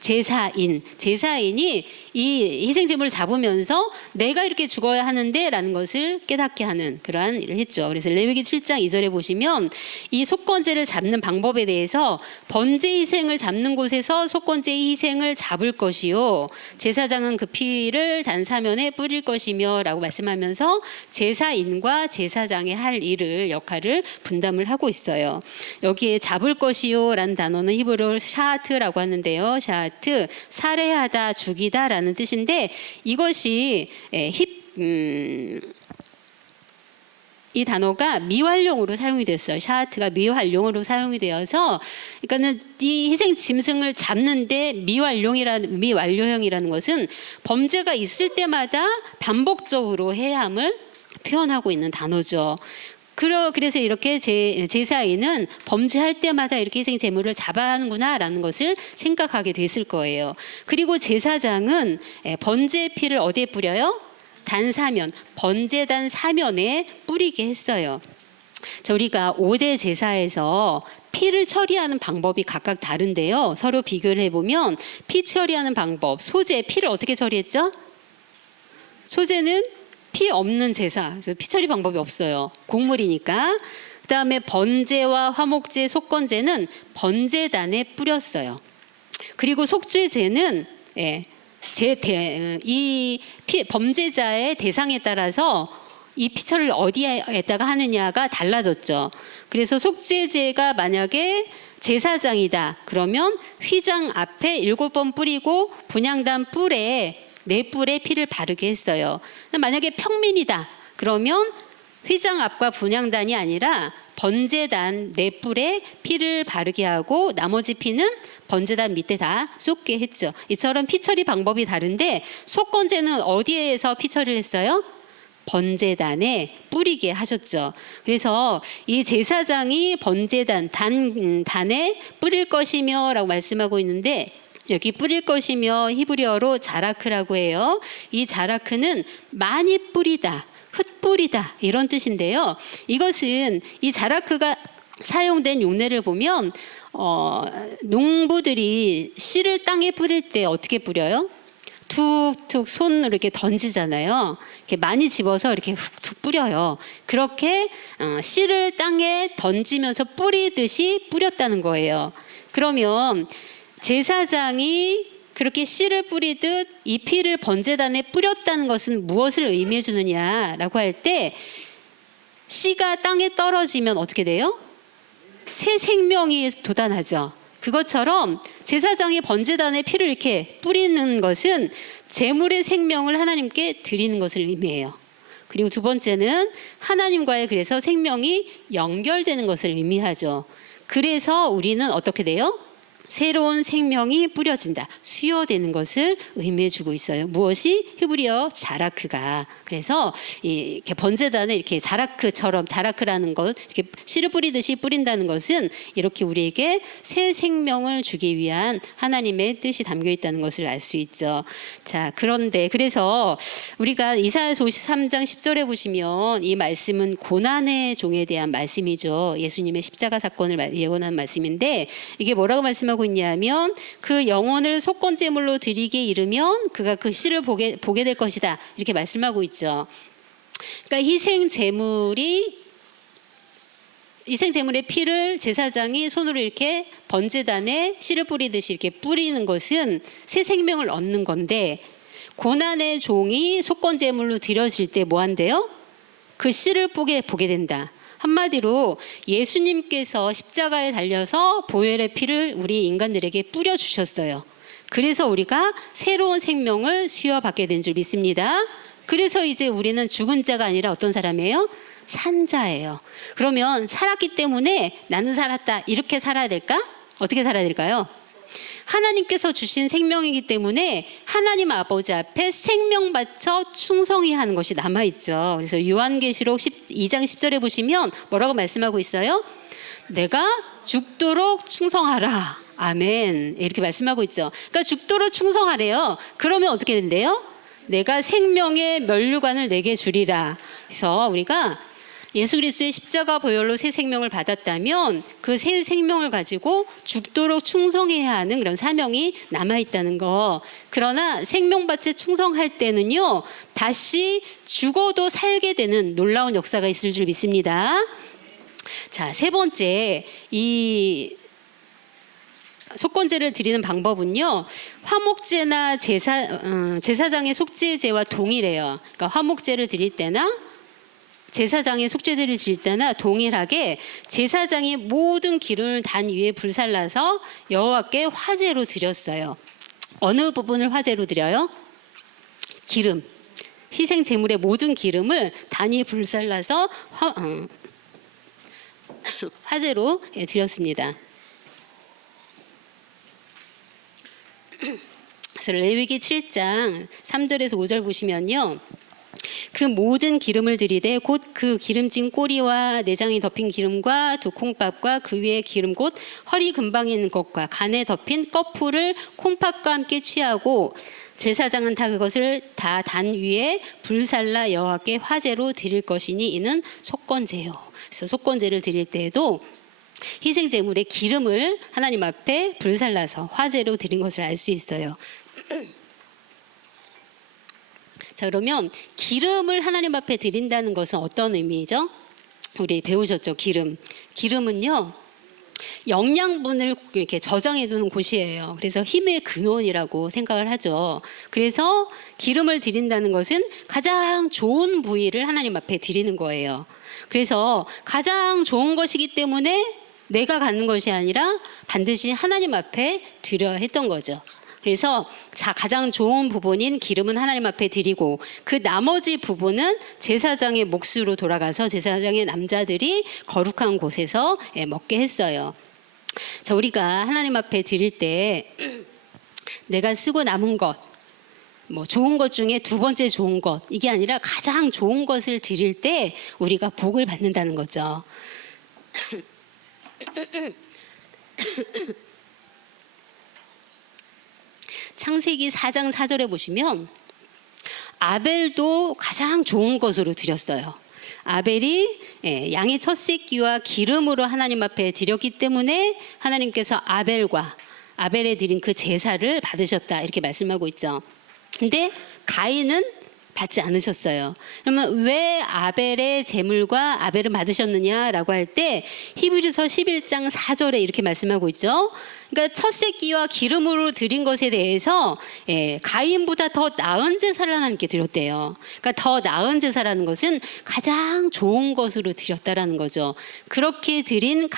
제사인이 이 희생 제물을 잡으면서 내가 이렇게 죽어야 하는데라는 것을 깨닫게 하는 그러한 일을 했죠. 그래서 레위기 7장 2절에 보시면 이 속건제를 잡는 방법에 대해서 번제 희생을 잡는 곳에서 속건제 희생을 잡을 것이요 제사장은 그 피를 단사면에 뿌릴 것이며라고 말씀하면서 제사인과 제사장의 할 역할을 분담을 하고 있어요. 여기에 잡을 것이요라는 단어는 히브리어로 샤하트라고 하는데요. 샤하트 살해하다 죽이다라는 뜻인데 이것이 이 단어가 미완료로 사용이 됐어요. 샤하트가 미완료로 사용이 되어서 그러니까는 이 희생 짐승을 잡는데 미완료형이라는 것은 범죄가 있을 때마다 반복적으로 해야 함을 표현하고 있는 단어죠. 그래서 이렇게 제사인은 범죄할 때마다 이렇게 희생 제물을 잡아야 하는구나라는 것을 생각하게 됐을 거예요. 그리고 제사장은 번제의 피를 어디에 뿌려요? 단사면, 번제단 사면에 뿌리게 했어요. 자, 우리가 5대 제사에서 피를 처리하는 방법이 각각 다른데요. 서로 비교를 해보면 피 처리하는 방법, 소제, 피를 어떻게 처리했죠? 소제는 피 없는 제사, 그래서 피 처리 방법이 없어요. 곡물이니까. 그다음에 번제와 화목제, 속건제는 번제단에 뿌렸어요. 그리고 속죄제는 이 범죄자의 대상에 따라서 이 피처리를 어디에다가 하느냐가 달라졌죠. 그래서 속죄제가 만약에 제사장이다 그러면 휘장 앞에 7번 뿌리고 분향단 뿔에 4뿔에 피를 바르게 했어요. 만약에 평민이다 그러면 휘장 앞과 분향단이 아니라 번제단 4뿔에 피를 바르게 하고 나머지 피는 번제단 밑에 다 쏟게 했죠. 이처럼 피처리 방법이 다른데 속건제는 어디에서 피처리를 했어요? 번제단에 뿌리게 하셨죠. 그래서 이 제사장이 번제단 단에 뿌릴 것이며 라고 말씀하고 있는데 여기 뿌릴 것이며 히브리어로 자라크라고 해요. 이 자라크는 많이 뿌리다, 흩뿌리다 이런 뜻인데요. 이것은 이 자라크가 사용된 용례를 보면 농부들이 씨를 땅에 뿌릴 때 어떻게 뿌려요? 툭툭 손으로 이렇게 던지잖아요. 이렇게 많이 집어서 이렇게 훅툭 뿌려요. 그렇게 씨를 땅에 던지면서 뿌리듯이 뿌렸다는 거예요. 그러면 제사장이 그렇게 씨를 뿌리듯 이 피를 번제단에 뿌렸다는 것은 무엇을 의미해 주느냐라고 할 때, 씨가 땅에 떨어지면 어떻게 돼요? 새 생명이 돋아나죠. 그것처럼 제사장이 번제단에 피를 이렇게 뿌리는 것은 제물의 생명을 하나님께 드리는 것을 의미해요. 그리고 두 번째는 하나님과의 그래서 생명이 연결되는 것을 의미하죠. 그래서 우리는 어떻게 돼요? 새로운 생명이 뿌려진다, 수여되는 것을 의미해 주고 있어요. 무엇이? 히브리어 자라크가. 그래서 이렇게 번제단에 이렇게 자라크처럼, 자라크라는 것, 이렇게 씨를 뿌리듯이 뿌린다는 것은 이렇게 우리에게 새 생명을 주기 위한 하나님의 뜻이 담겨 있다는 것을 알 수 있죠. 자, 그런데 그래서 우리가 이사야서 53장 10절에 보시면 이 말씀은 고난의 종에 대한 말씀이죠. 예수님의 십자가 사건을 예언한 말씀인데, 이게 뭐라고 말씀하고 있냐면, 그 영혼을 속건제물로 드리게 이르면 그가 그 씨를 보게 될 것이다, 이렇게 말씀하고 있죠. 그러니까 희생제물의 피를 제사장이 손으로 이렇게 번제단에 씨를 뿌리듯이 이렇게 뿌리는 것은 새 생명을 얻는 건데, 고난의 종이 속건제물로 드려질 때 뭐 한대요? 그 씨를 보게 된다. 한마디로 예수님께서 십자가에 달려서 보혈의 피를 우리 인간들에게 뿌려주셨어요. 그래서 우리가 새로운 생명을 수여받게 된 줄 믿습니다. 그래서 이제 우리는 죽은 자가 아니라 어떤 사람이에요? 산 자예요. 그러면 살았기 때문에 나는 살았다, 이렇게 살아야 될까? 어떻게 살아야 될까요? 하나님께서 주신 생명이기 때문에 하나님 아버지 앞에 생명 바쳐 충성히 하는 것이 남아있죠. 그래서 요한계시록 2장 10절에 보시면 뭐라고 말씀하고 있어요? 내가 죽도록 충성하라. 아멘. 이렇게 말씀하고 있죠. 그러니까 죽도록 충성하래요. 그러면 어떻게 된대요? 내가 생명의 면류관을 내게 주리라. 그래서 우리가 예수 그리스도의 십자가 보혈로 새 생명을 받았다면 그 새 생명을 가지고 죽도록 충성해야 하는 그런 사명이 남아있다는 거. 그러나 생명밭에 충성할 때는요, 다시 죽어도 살게 되는 놀라운 역사가 있을 줄 믿습니다. 자, 세 번째, 이 속건제를 드리는 방법은요, 화목제나 제사장의 속죄제와 동일해요. 그러니까 화목제를 드릴 때나 제사장의 속죄제를 드릴 때나 동일하게 제사장이 모든 기름을 단 위에 불살라서 여호와께 화제로 드렸어요. 어느 부분을 화제로 드려요? 기름. 희생 제물의 모든 기름을 단 위에 불살라서 화제로 드렸습니다. 그래서 레위기 7장 3절에서 5절 보시면요, 그 모든 기름을 들이되 곧 그 기름진 꼬리와 내장이 덮인 기름과 두 콩밥과 그 위에 기름 곧 허리 근방에 있는 것과 간에 덮인 꺼풀을 콩밥과 함께 취하고, 제사장은 다 그것을 다 단 위에 불살라 여호와께 화제로 드릴 것이니 이는 속건제요. 그래서 속건제를 드릴 때에도 희생 제물의 기름을 하나님 앞에 불살라서 화제로 드린 것을 알 수 있어요. 자, 그러면 기름을 하나님 앞에 드린다는 것은 어떤 의미죠? 우리 배우셨죠? 기름은요, 영양분을 이렇게 저장해 두는 곳이에요. 그래서 힘의 근원이라고 생각을 하죠. 그래서 기름을 드린다는 것은 가장 좋은 부위를 하나님 앞에 드리는 거예요. 그래서 가장 좋은 것이기 때문에 내가 갖는 것이 아니라 반드시 하나님 앞에 드려야 했던 거죠. 그래서 가장 좋은 부분인 기름은 하나님 앞에 드리고, 그 나머지 부분은 제사장의 몫으로 돌아가서 제사장의 남자들이 거룩한 곳에서 먹게 했어요. 자, 우리가 하나님 앞에 드릴 때 내가 쓰고 남은 것, 뭐 좋은 것 중에 두 번째 좋은 것, 이게 아니라 가장 좋은 것을 드릴 때 우리가 복을 받는다는 거죠. 창세기 4장 4절에 보시면 아벨도 가장 좋은 것으로 드렸어요. 아벨이 양의 첫 새끼와 기름으로 하나님 앞에 드렸기 때문에 하나님께서 아벨에 드린 그 제사를 받으셨다, 이렇게 말씀하고 있죠. 근데 가인은 받지 않으셨어요. 그러면 왜 아벨의 제물과 아벨을 받으셨느냐라고 할 때 히브리서 11장 4절에 이렇게 말씀하고 있죠. 그러니까 첫 새끼와 기름으로 드린 것에 대해서 가인보다 더 나은 제사를 하나님께 드렸대요. 그러니까 더 나은 제사라는 것은 가장 좋은 것으로 드렸다라는 거죠. 그렇게 드린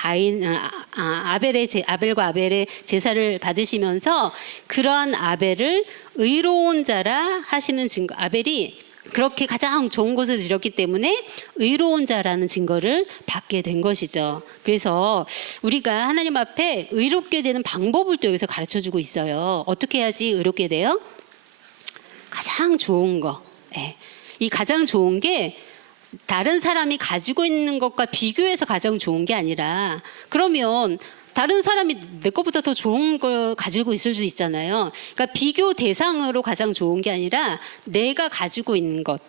아벨과 아벨의 제사를 받으시면서 그러한 아벨을 의로운 자라 하시는 증거, 아벨이 그렇게 가장 좋은 것을 드렸기 때문에 의로운 자라는 증거를 받게 된 것이죠. 그래서 우리가 하나님 앞에 의롭게 되는 방법을 또 여기서 가르쳐주고 있어요. 어떻게 해야지 의롭게 돼요? 가장 좋은 거. 이 가장 좋은 게 다른 사람이 가지고 있는 것과 비교해서 가장 좋은 게 아니라, 그러면 다른 사람이 내 것보다 더 좋은 걸 가지고 있을 수 있잖아요. 그러니까 비교 대상으로 가장 좋은 게 아니라 내가 가지고 있는 것,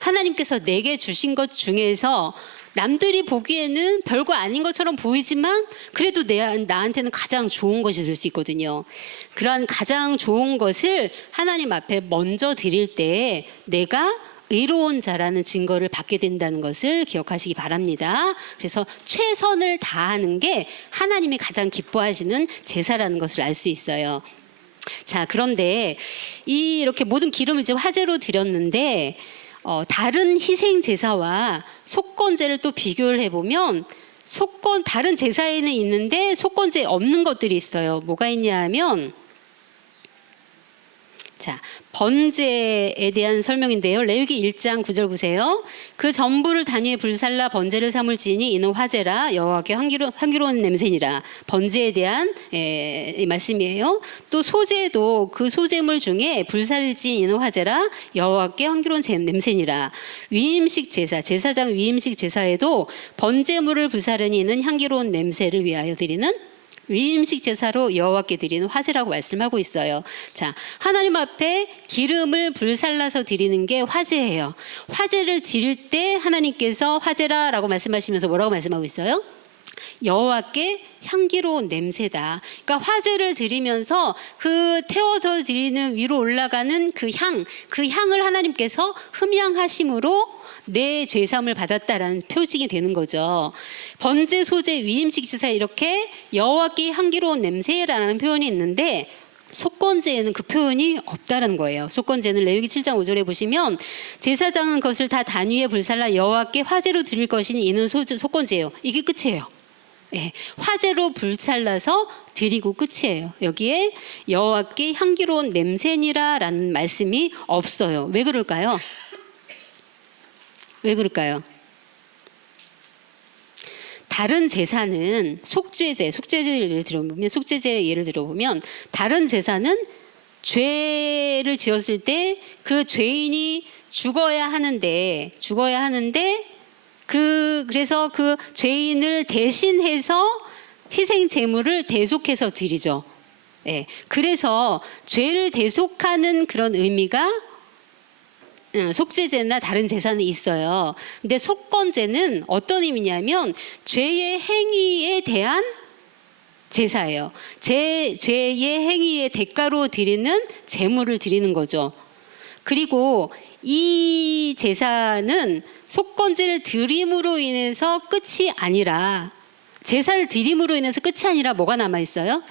하나님께서 내게 주신 것 중에서 남들이 보기에는 별거 아닌 것처럼 보이지만 그래도 나한테는 가장 좋은 것이 될 수 있거든요. 그러한 가장 좋은 것을 하나님 앞에 먼저 드릴 때 내가 의로운 자라는 증거를 받게 된다는 것을 기억하시기 바랍니다. 그래서 최선을 다하는 게 하나님이 가장 기뻐하시는 제사라는 것을 알 수 있어요. 자, 그런데 이렇게 모든 기름을 이제 화제로 드렸는데 다른 희생 제사와 속건제를 또 비교를 해보면 다른 제사에는 있는데 속건제에 없는 것들이 있어요. 뭐가 있냐 하면, 자, 번제에 대한 설명인데요. 레위기 1장 9절 보세요. 그 전부를 단위에 불살라 번제를 삼을지니 이는 화제라 여호와께 향기로운 냄새니라. 번제에 대한 이 말씀이에요. 또 소제도 그 소제물 중에 불살일지 이는 화제라 여호와께 향기로운 냄새니라. 위임식 제사, 제사장 위임식 제사에도 번제물을 불사르니 이는 향기로운 냄새를 위하여 드리는 위임식 제사로 여호와께 드리는 화제라고 말씀하고 있어요. 자, 하나님 앞에 기름을 불살라서 드리는 게 화제예요. 화제를 드릴 때 하나님께서 화제라라고 말씀하시면서 뭐라고 말씀하고 있어요? 여호와께 향기로운 냄새다. 그러니까 화제를 드리면서 그 태워서 드리는 위로 올라가는 그 향을 하나님께서 흠향하심으로 내 죄사함을 받았다라는 표징이 되는 거죠. 번제, 소제, 위임식 제사 이렇게 여호와께 향기로운 냄새라는 표현이 있는데 속건제에는 그 표현이 없다는 거예요. 속건제는 레위기 7장 5절에 보시면 제사장은 그것을 다 단위에 불살라 여호와께 화제로 드릴 것이니 이는 속건제예요. 이게 끝이에요. 화제로 불살라서 드리고 끝이에요. 여기에 여호와께 향기로운 냄새니라라는 말씀이 없어요. 왜 그럴까요? 왜 그럴까요? 다른 제사는 속죄제를 들어보면 다른 제사는 죄를 지었을 때 그 죄인이 죽어야 하는데 그래서 그 죄인을 대신해서 희생 제물을 대속해서 드리죠. 그래서 죄를 대속하는 그런 의미가 속죄제나 다른 제사는 있어요. 근데 속건제는 어떤 의미냐면 죄의 행위에 대한 제사예요. 죄의 행위의 대가로 드리는 제물을 드리는 거죠. 그리고 이 제사는 속건제를 드림으로 인해서 끝이 아니라, 제사를 드림으로 인해서 끝이 아니라 뭐가 남아 있어요?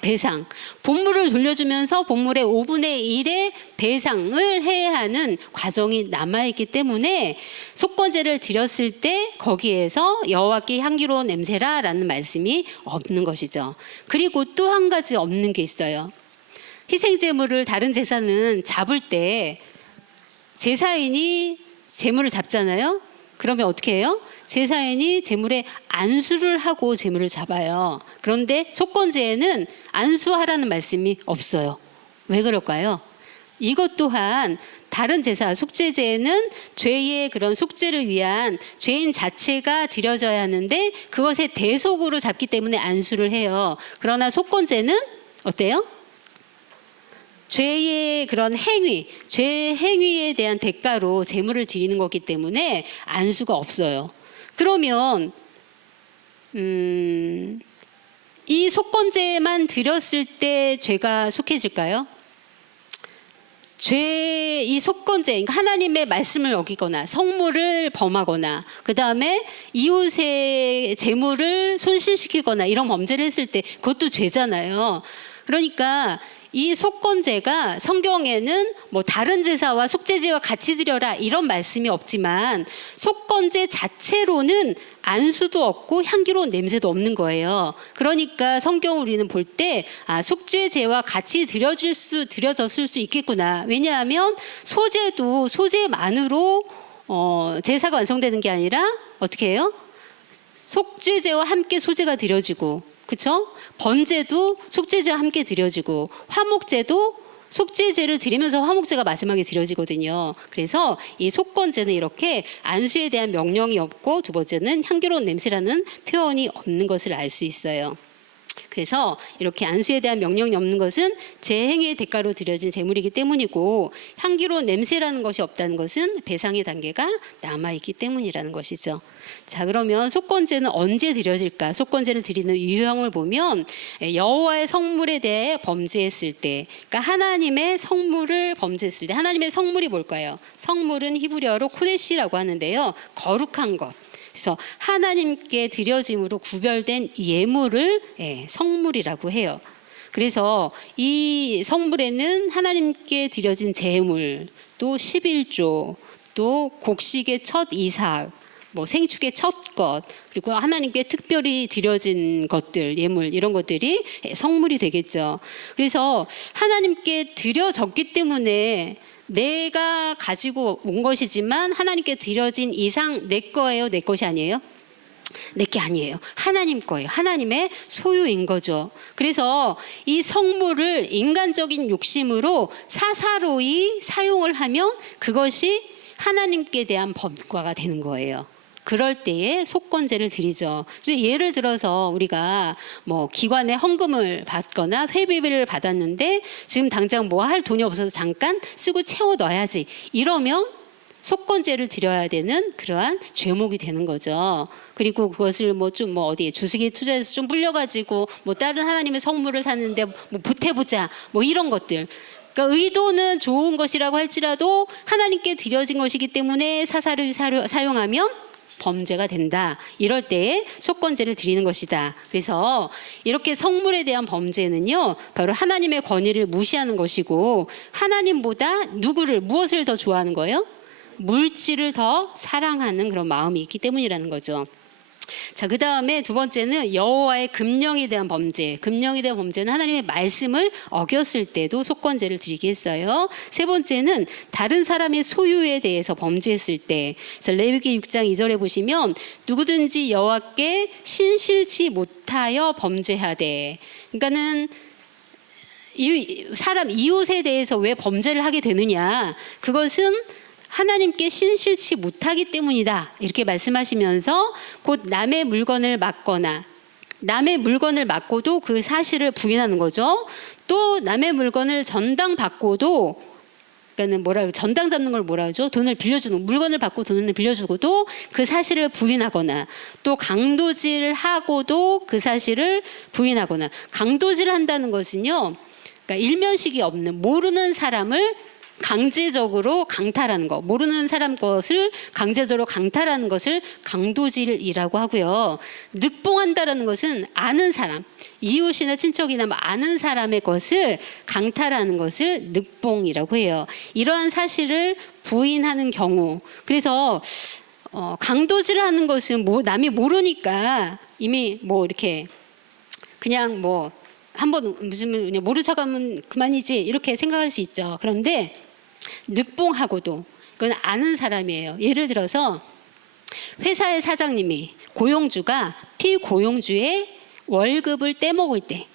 배상. 본물을 돌려주면서 본물의 5분의 1의 배상을 해야 하는 과정이 남아있기 때문에 속건제를 드렸을 때 거기에서 여호와께 향기로운 냄새라라는 말씀이 없는 것이죠. 그리고 또 한 가지 없는 게 있어요. 희생제물을 다른 제사는 잡을 때 제사인이 제물을 잡잖아요. 그러면 어떻게 해요? 제사인이 제물에 안수를 하고 제물을 잡아요. 그런데 속건제에는 안수하라는 말씀이 없어요. 왜 그럴까요? 이것 또한 다른 제사, 속죄제에는 죄의 그런 속죄를 위한 죄인 자체가 드려져야 하는데 그것의 대속으로 잡기 때문에 안수를 해요. 그러나 속건제는 어때요? 죄의 그런 죄의 행위에 대한 대가로 제물을 드리는 거기 때문에 안수가 없어요. 그러면 이 속건제만 드렸을 때 죄가 속해질까요? 이 속건제, 그러니까 하나님의 말씀을 어기거나 성물을 범하거나 그 다음에 이웃의 재물을 손실시키거나 이런 범죄를 했을 때 그것도 죄잖아요. 그러니까 이 속건제가 성경에는 뭐 다른 제사와 속죄제와 같이 드려라 이런 말씀이 없지만 속건제 자체로는 안수도 없고 향기로운 냄새도 없는 거예요. 그러니까 성경 우리는 볼 때 속죄제와 같이 드려졌을 수 있겠구나. 왜냐하면 소제도 소제만으로 제사가 완성되는 게 아니라 어떻게 해요? 속죄제와 함께 소제가 드려지고, 그렇죠? 번제도 속죄제와 함께 드려지고, 화목제도 속죄제를 드리면서 화목제가 마지막에 드려지거든요. 그래서 이 속건제는 이렇게 안수에 대한 명령이 없고, 두 번째는 향기로운 냄새라는 표현이 없는 것을 알 수 있어요. 그래서 이렇게 안수에 대한 명령이 없는 것은 제 행위의 대가로 드려진 제물이기 때문이고, 향기로운 냄새라는 것이 없다는 것은 배상의 단계가 남아있기 때문이라는 것이죠. 자, 그러면 속건제는 언제 드려질까? 속건제를 드리는 유형을 보면 여호와의 성물에 대해 범죄했을 때, 그러니까 하나님의 성물을 범죄했을 때, 하나님의 성물이 뭘까요? 성물은 히브리어로 코데시라고 하는데요, 거룩한 것. 그래서 하나님께 드려짐으로 구별된 예물을 성물이라고 해요. 그래서 이 성물에는 하나님께 드려진 제물, 또 11조, 또 곡식의 첫 이삭, 뭐 생축의 첫 것, 그리고 하나님께 특별히 드려진 것들, 예물 이런 것들이 성물이 되겠죠. 그래서 하나님께 드려졌기 때문에 내가 가지고 온 것이지만 하나님께 드려진 이상 내 거예요, 내 것이 아니에요? 내 게 아니에요. 하나님 거예요. 하나님의 소유인 거죠. 그래서 이 성물을 인간적인 욕심으로 사사로이 사용을 하면 그것이 하나님께 대한 범과가 되는 거예요. 그럴 때에 속건제를 드리죠. 예를 들어서 우리가 뭐 기관에 헌금을 받거나 회비를 받았는데 지금 당장 뭐 할 돈이 없어서 잠깐 쓰고 채워 넣어야지, 이러면 속건제를 드려야 되는 그러한 죄목이 되는 거죠. 그리고 그것을 뭐 어디에 주식에 투자해서 좀 불려가지고 뭐 다른 하나님의 성물을 샀는데 뭐 보태보자, 뭐 이런 것들. 그러니까 의도는 좋은 것이라고 할지라도 하나님께 드려진 것이기 때문에 사사로이 사용하면 범죄가 된다. 이럴 때에 속건제를 드리는 것이다. 그래서 이렇게 성물에 대한 범죄는요, 바로 하나님의 권위를 무시하는 것이고, 하나님보다 무엇을 더 좋아하는 거예요? 물질을 더 사랑하는 그런 마음이 있기 때문이라는 거죠. 자, 그 다음에 두 번째는 여호와의 금령에 대한 범죄. 금령에 대한 범죄는 하나님의 말씀을 어겼을 때도 속건제를 드리게 했어요. 세 번째는 다른 사람의 소유에 대해서 범죄했을 때. 그래서 레위기 6장 2절에 보시면 누구든지 여호와께 신실치 못하여 범죄하되, 그러니까는 사람 이웃에 대해서 왜 범죄를 하게 되느냐, 그것은 하나님께 신실치 못하기 때문이다, 이렇게 말씀하시면서 곧 남의 물건을 막거나, 남의 물건을 막고도 그 사실을 부인하는 거죠. 또 남의 물건을 전당받고도, 그러니까는 전당 잡는 걸 뭐라 하죠? 돈을 빌려주는, 물건을 받고 돈을 빌려주고도 그 사실을 부인하거나, 또 강도질을 하고도 그 사실을 부인하거나. 강도질을 한다는 것은요, 그러니까 일면식이 없는, 모르는 사람을 강제적으로 강탈하는 것, 모르는 사람 것을 강제적으로 강탈하는 것을 강도질이라고 하고요. 늑봉한다라는 것은 아는 사람, 이웃이나 친척이나 아는 사람의 것을 강탈하는 것을 늑봉이라고 해요. 이러한 사실을 부인하는 경우. 그래서 강도질을 하는 것은 남이 모르니까 이미 이렇게 그냥 한번 무슨 모른 척하면 그만이지, 이렇게 생각할 수 있죠. 그런데 늑봉하고도 그건 아는 사람이에요. 예를 들어서 회사의 사장님이 고용주가 피고용주의 월급을 떼먹을 때,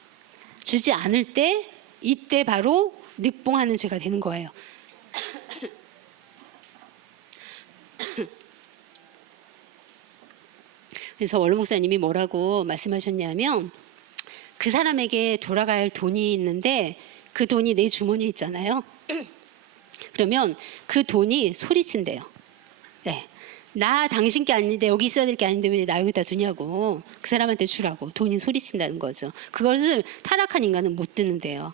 주지 않을 때, 이때 바로 늑봉하는 죄가 되는 거예요. 그래서 원로 목사님이 뭐라고 말씀하셨냐면, 그 사람에게 돌아갈 돈이 있는데 그 돈이 내 주머니에 있잖아요. 그러면 그 돈이 소리친대요. 네. 나 당신 게 아닌데, 여기 있어야 될 게 아닌데 왜 나 여기다 두냐고, 그 사람한테 주라고 돈이 소리친다는 거죠. 그것을 타락한 인간은 못 듣는데요.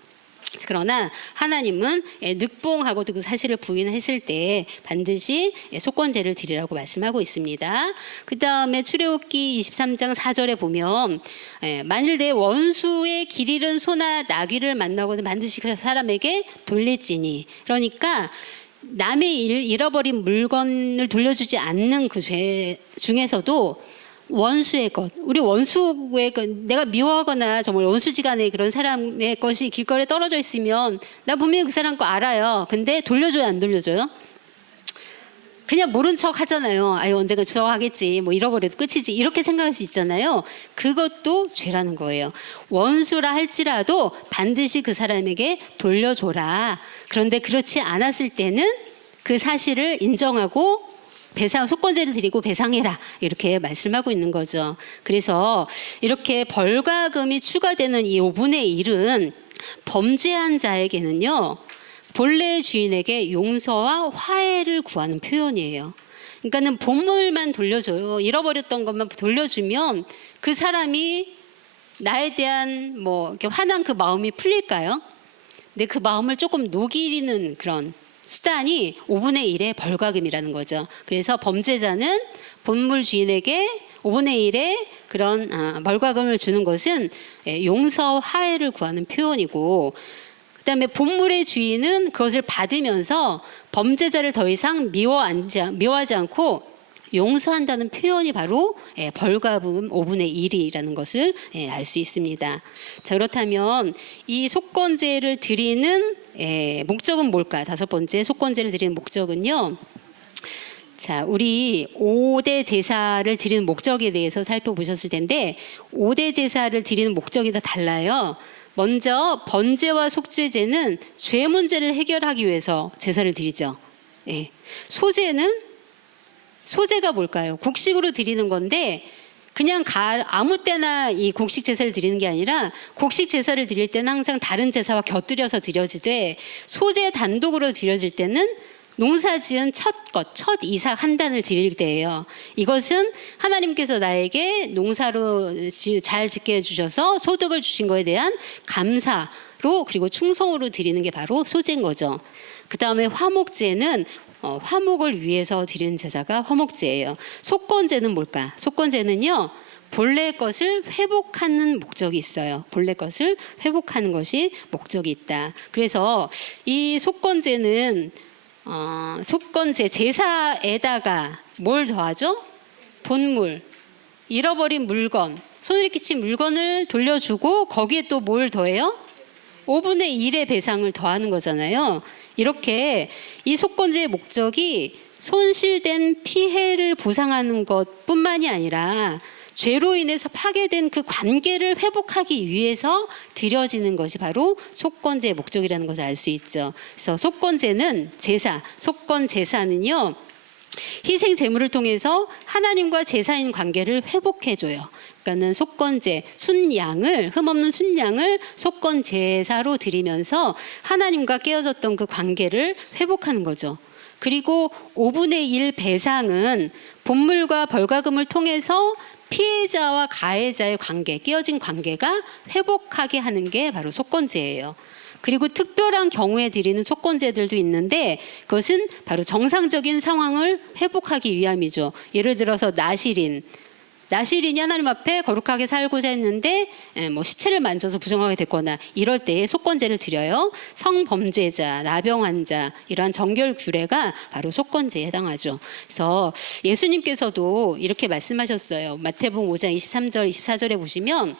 그러나 하나님은 늑봉하고도 그 사실을 부인했을 때 반드시 속건제를 드리라고 말씀하고 있습니다. 그 다음에 출애굽기 23장 4절에 보면 만일 내 원수의 길 잃은 소나 나귀를 만나거든 반드시 그 사람에게 돌릴지니, 그러니까 남의 잃어버린 물건을 돌려주지 않는 그 죄 중에서도 원수의 것, 우리 원수의 것, 내가 미워하거나 정말 원수지간에 그런 사람의 것이 길거리에 떨어져 있으면 나 분명히 그 사람 거 알아요. 근데 돌려줘요, 안 돌려줘요? 그냥 모른 척 하잖아요. 아유, 언젠가 주워가겠지, 뭐 잃어버려도 끝이지, 이렇게 생각할 수 있잖아요. 그것도 죄라는 거예요. 원수라 할지라도 반드시 그 사람에게 돌려줘라. 그런데 그렇지 않았을 때는 그 사실을 인정하고 배상, 속건제를 드리고 배상해라, 이렇게 말씀하고 있는 거죠. 그래서 이렇게 벌과금이 추가되는 이 5분의 1은 범죄한 자에게는요, 본래 주인에게 용서와 화해를 구하는 표현이에요. 그러니까는 본물만 돌려줘요. 잃어버렸던 것만 돌려주면 그 사람이 나에 대한 뭐 이렇게 화난 그 마음이 풀릴까요? 근데 그 마음을 조금 녹이는 그런 수단이 5분의 1의 벌과금이라는 거죠. 그래서 범죄자는 본물 주인에게 5분의 1의 그런 벌과금을 주는 것은 용서, 화해를 구하는 표현이고, 그다음에 본물의 주인은 그것을 받으면서 범죄자를 더 이상 미워하지 않고 용서한다는 표현이 바로 벌과금 5분의 1이라는 것을 알 수 있습니다. 자, 그렇다면 이 속건제를 드리는 목적은 뭘까? 5번째 속건제를 드리는 목적은요. 자, 우리 5대 제사를 드리는 목적에 대해서 살펴보셨을 텐데 5대 제사를 드리는 목적이 다 달라요. 먼저 번제와 속죄제는 죄 문제를 해결하기 위해서 제사를 드리죠. 소제가 뭘까요? 곡식으로 드리는 건데 그냥 아무 때나 이 곡식 제사를 드리는 게 아니라 곡식 제사를 드릴 때는 항상 다른 제사와 곁들여서 드려지되 소제 단독으로 드려질 때는 농사지은 첫 이삭 한 단을 드릴 때예요. 이것은 하나님께서 나에게 농사로 잘 짓게 해주셔서 소득을 주신 거에 대한 감사로, 그리고 충성으로 드리는 게 바로 소제인 거죠. 그 다음에 화목제는 화목을 위해서 드리는 제사가 화목제예요. 속건제는 뭘까? 속건제는요, 본래 것을 회복하는 목적이 있어요. 본래 것을 회복하는 것이 목적이 있다. 그래서 이 속건제는 속건제, 제사에다가 뭘 더하죠? 본물, 잃어버린 물건, 손해를 끼친 물건을 돌려주고 거기에 또 뭘 더해요? 5분의 1의 배상을 더하는 거잖아요. 이렇게 이 속건제의 목적이 손실된 피해를 보상하는 것뿐만이 아니라 죄로 인해서 파괴된 그 관계를 회복하기 위해서 드려지는 것이 바로 속건제의 목적이라는 것을 알 수 있죠. 그래서 속건제는 속건 제사는요, 희생 제물을 통해서 하나님과 제사인 관계를 회복해줘요. 그러니까는 속건제, 흠없는 순양을 속건 제사로 드리면서 하나님과 깨어졌던 그 관계를 회복하는 거죠. 그리고 5분의 1 배상은 본물과 벌과금을 통해서 피해자와 가해자의 관계, 깨어진 관계가 회복하게 하는 게 바로 속건제예요. 그리고 특별한 경우에 드리는 속건제들도 있는데 그것은 바로 정상적인 상황을 회복하기 위함이죠. 예를 들어서 나실인이 하나님 앞에 거룩하게 살고자 했는데 뭐 시체를 만져서 부정하게 됐거나 이럴 때에 속건제를 드려요. 성범죄자, 나병 환자, 이러한 정결 규례가 바로 속건제에 해당하죠. 그래서 예수님께서도 이렇게 말씀하셨어요. 마태복음 5장 23절 24절에 보시면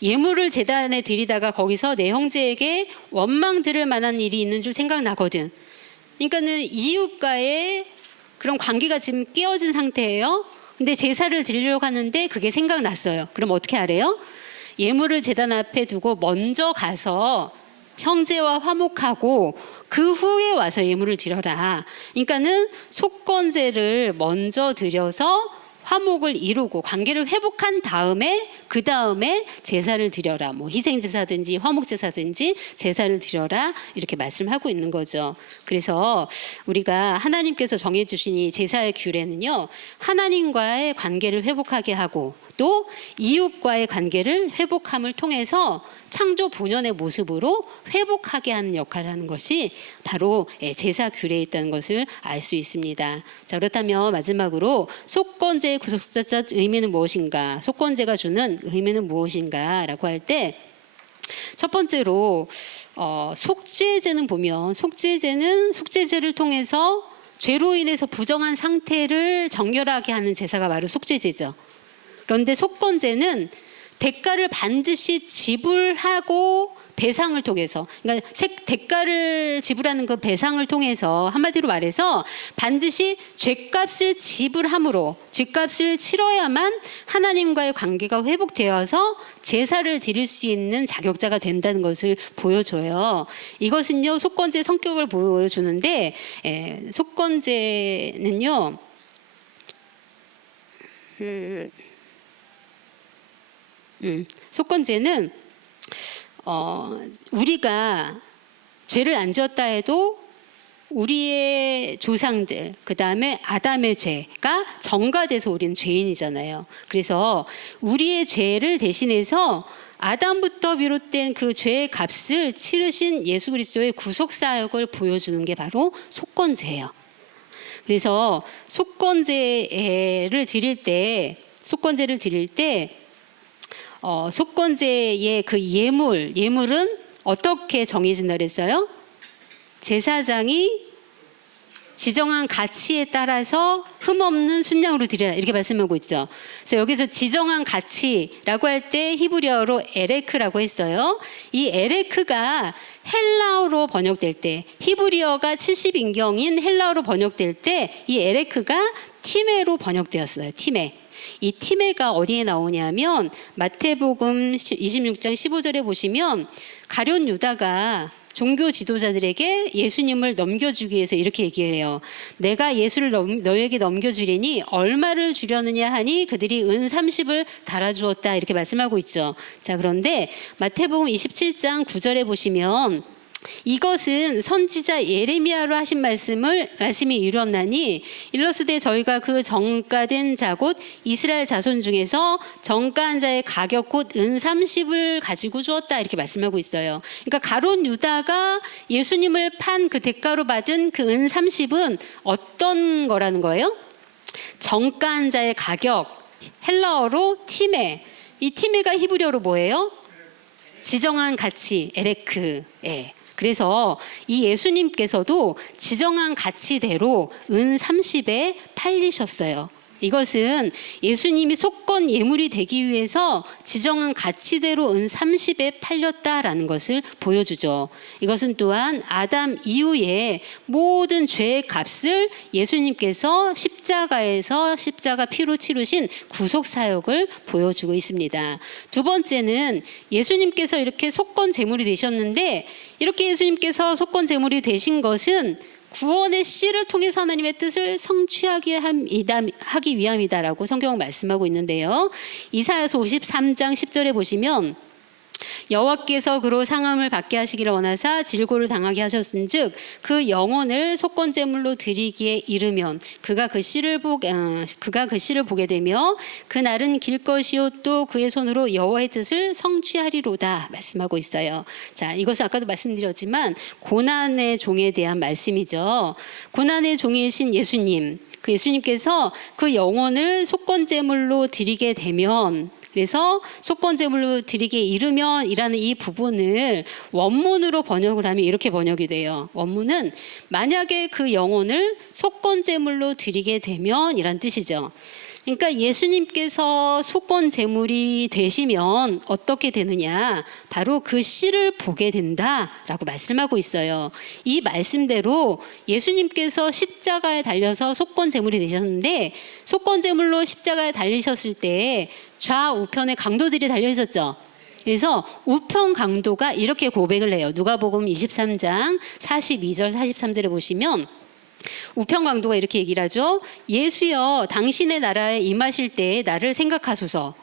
예물을 제단에 드리다가 거기서 내 형제에게 원망 들을 만한 일이 있는 줄 생각나거든. 그러니까는 이웃과의 그런 관계가 지금 깨어진 상태예요. 근데 제사를 드리려고 하는데 그게 생각났어요. 그럼 어떻게 하래요? 예물을 제단 앞에 두고 먼저 가서 형제와 화목하고 그 후에 와서 예물을 드려라. 그러니까는 속건제를 먼저 드려서 화목을 이루고 관계를 회복한 다음에 그 다음에 제사를 드려라. 뭐 희생제사든지 화목제사든지 제사를 드려라. 이렇게 말씀하고 있는 거죠. 그래서 우리가 하나님께서 정해주신 이 제사의 규례는요, 하나님과의 관계를 회복하게 하고 또 이웃과의 관계를 회복함을 통해서 창조 본연의 모습으로 회복하게 하는 역할을 하는 것이 바로 제사 규례에 있다는 것을 알 수 있습니다. 자, 그렇다면 마지막으로 속건제의 구속사적 의미는 무엇인가? 속건제가 주는 의미는 무엇인가라고 할 때 첫 번째로 속죄제는 보면 속죄제를 통해서 죄로 인해서 부정한 상태를 정결하게 하는 제사가 바로 속죄제죠. 그런데 속건제는 대가를 반드시 지불하고 배상을 통해서, 그러니까 대가를 지불하는 그 배상을 통해서, 한마디로 말해서 반드시 죄값을 지불함으로, 죄값을 치러야만 하나님과의 관계가 회복되어서 제사를 드릴 수 있는 자격자가 된다는 것을 보여줘요. 이것은요, 속건제의 성격을 보여주는데, 속건제는요, 속건제는 우리가 죄를 안 지었다 해도 우리의 조상들, 그 다음에 아담의 죄가 전가돼서 우리는 죄인이잖아요. 그래서 우리의 죄를 대신해서 아담부터 비롯된 그 죄의 값을 치르신 예수 그리스도의 구속 사역을 보여주는 게 바로 속건제예요. 그래서 속건제를 드릴 때 속건제의 그 예물은 어떻게 정해진다 그랬어요? 제사장이 지정한 가치에 따라서 흠없는 순양으로 드리라, 이렇게 말씀하고 있죠. 그래서 여기서 지정한 가치라고 할 때 히브리어로 에레크라고 했어요. 이 에레크가 헬라어로 번역될 때, 히브리어가 70인경인 헬라어로 번역될 때 이 에레크가 티메로 번역되었어요. 티메. 이 티메가 어디에 나오냐면 마태복음 26장 15절에 보시면 가룟 유다가 종교 지도자들에게 예수님을 넘겨주기 위해서 이렇게 얘기를 해요. 내가 예수를 너에게 넘겨주리니 얼마를 주려느냐 하니 그들이 은 30을 달아주었다, 이렇게 말씀하고 있죠. 자, 그런데 마태복음 27장 9절에 보시면 이것은 선지자 예레미야로 하신 말씀이 이루었나니 일러스되 저희가 그 정가된 자 곧 이스라엘 자손 중에서 정가한 자의 가격 곧 은 30을 가지고 주었다, 이렇게 말씀하고 있어요. 그러니까 가룟 유다가 예수님을 판 그 대가로 받은 그 은 30은 어떤 거라는 거예요? 정가한 자의 가격, 헬라어로 티메. 이 티메가 히브리어로 뭐예요? 지정한 가치, 에레크. 그래서 이 예수님께서도 지정한 가치대로 은 30에 팔리셨어요. 이것은 예수님이 속건 예물이 되기 위해서 지정한 가치대로 은 30에 팔렸다라는 것을 보여주죠. 이것은 또한 아담 이후에 모든 죄의 값을 예수님께서 십자가 피로 치르신 구속 사역을 보여주고 있습니다. 두 번째는 예수님께서 이렇게 속건 제물이 되셨는데, 이렇게 예수님께서 속건 제물이 되신 것은 구원의 씨를 통해서 하나님의 뜻을 성취하기 위함이다라고 성경은 말씀하고 있는데요. 이사야서 53장 10절에 보시면 여호와께서 그로 상함을 받게 하시기를 원하사 질고를 당하게 하셨은즉 그 영혼을 속건제물로 드리기에 이르면 그가 그 씨를 보게 되며 그날은 길 것이요 또 그의 손으로 여호와의 뜻을 성취하리로다, 말씀하고 있어요. 자, 이것은 아까도 말씀드렸지만 고난의 종에 대한 말씀이죠. 고난의 종이신 예수님, 그 예수님께서 그 영혼을 속건제물로 드리게 되면, 그래서 속건제물로 드리게 이르면 이라는 이 부분을 원문으로 번역을 하면 이렇게 번역이 돼요. 원문은 만약에 그 영혼을 속건제물로 드리게 되면 이란 뜻이죠. 그러니까 예수님께서 속건제물이 되시면 어떻게 되느냐, 바로 그 씨를 보게 된다라고 말씀하고 있어요. 이 말씀대로 예수님께서 십자가에 달려서 속건제물이 되셨는데, 속건제물로 십자가에 달리셨을 때 좌우편에 강도들이 달려 있었죠. 그래서 우편 강도가 이렇게 고백을 해요. 누가복음 23장 42절 43절에 보시면 우편 강도가 이렇게 얘기를 하죠. 예수여, 당신의 나라에 임하실 때 나를 생각하소서.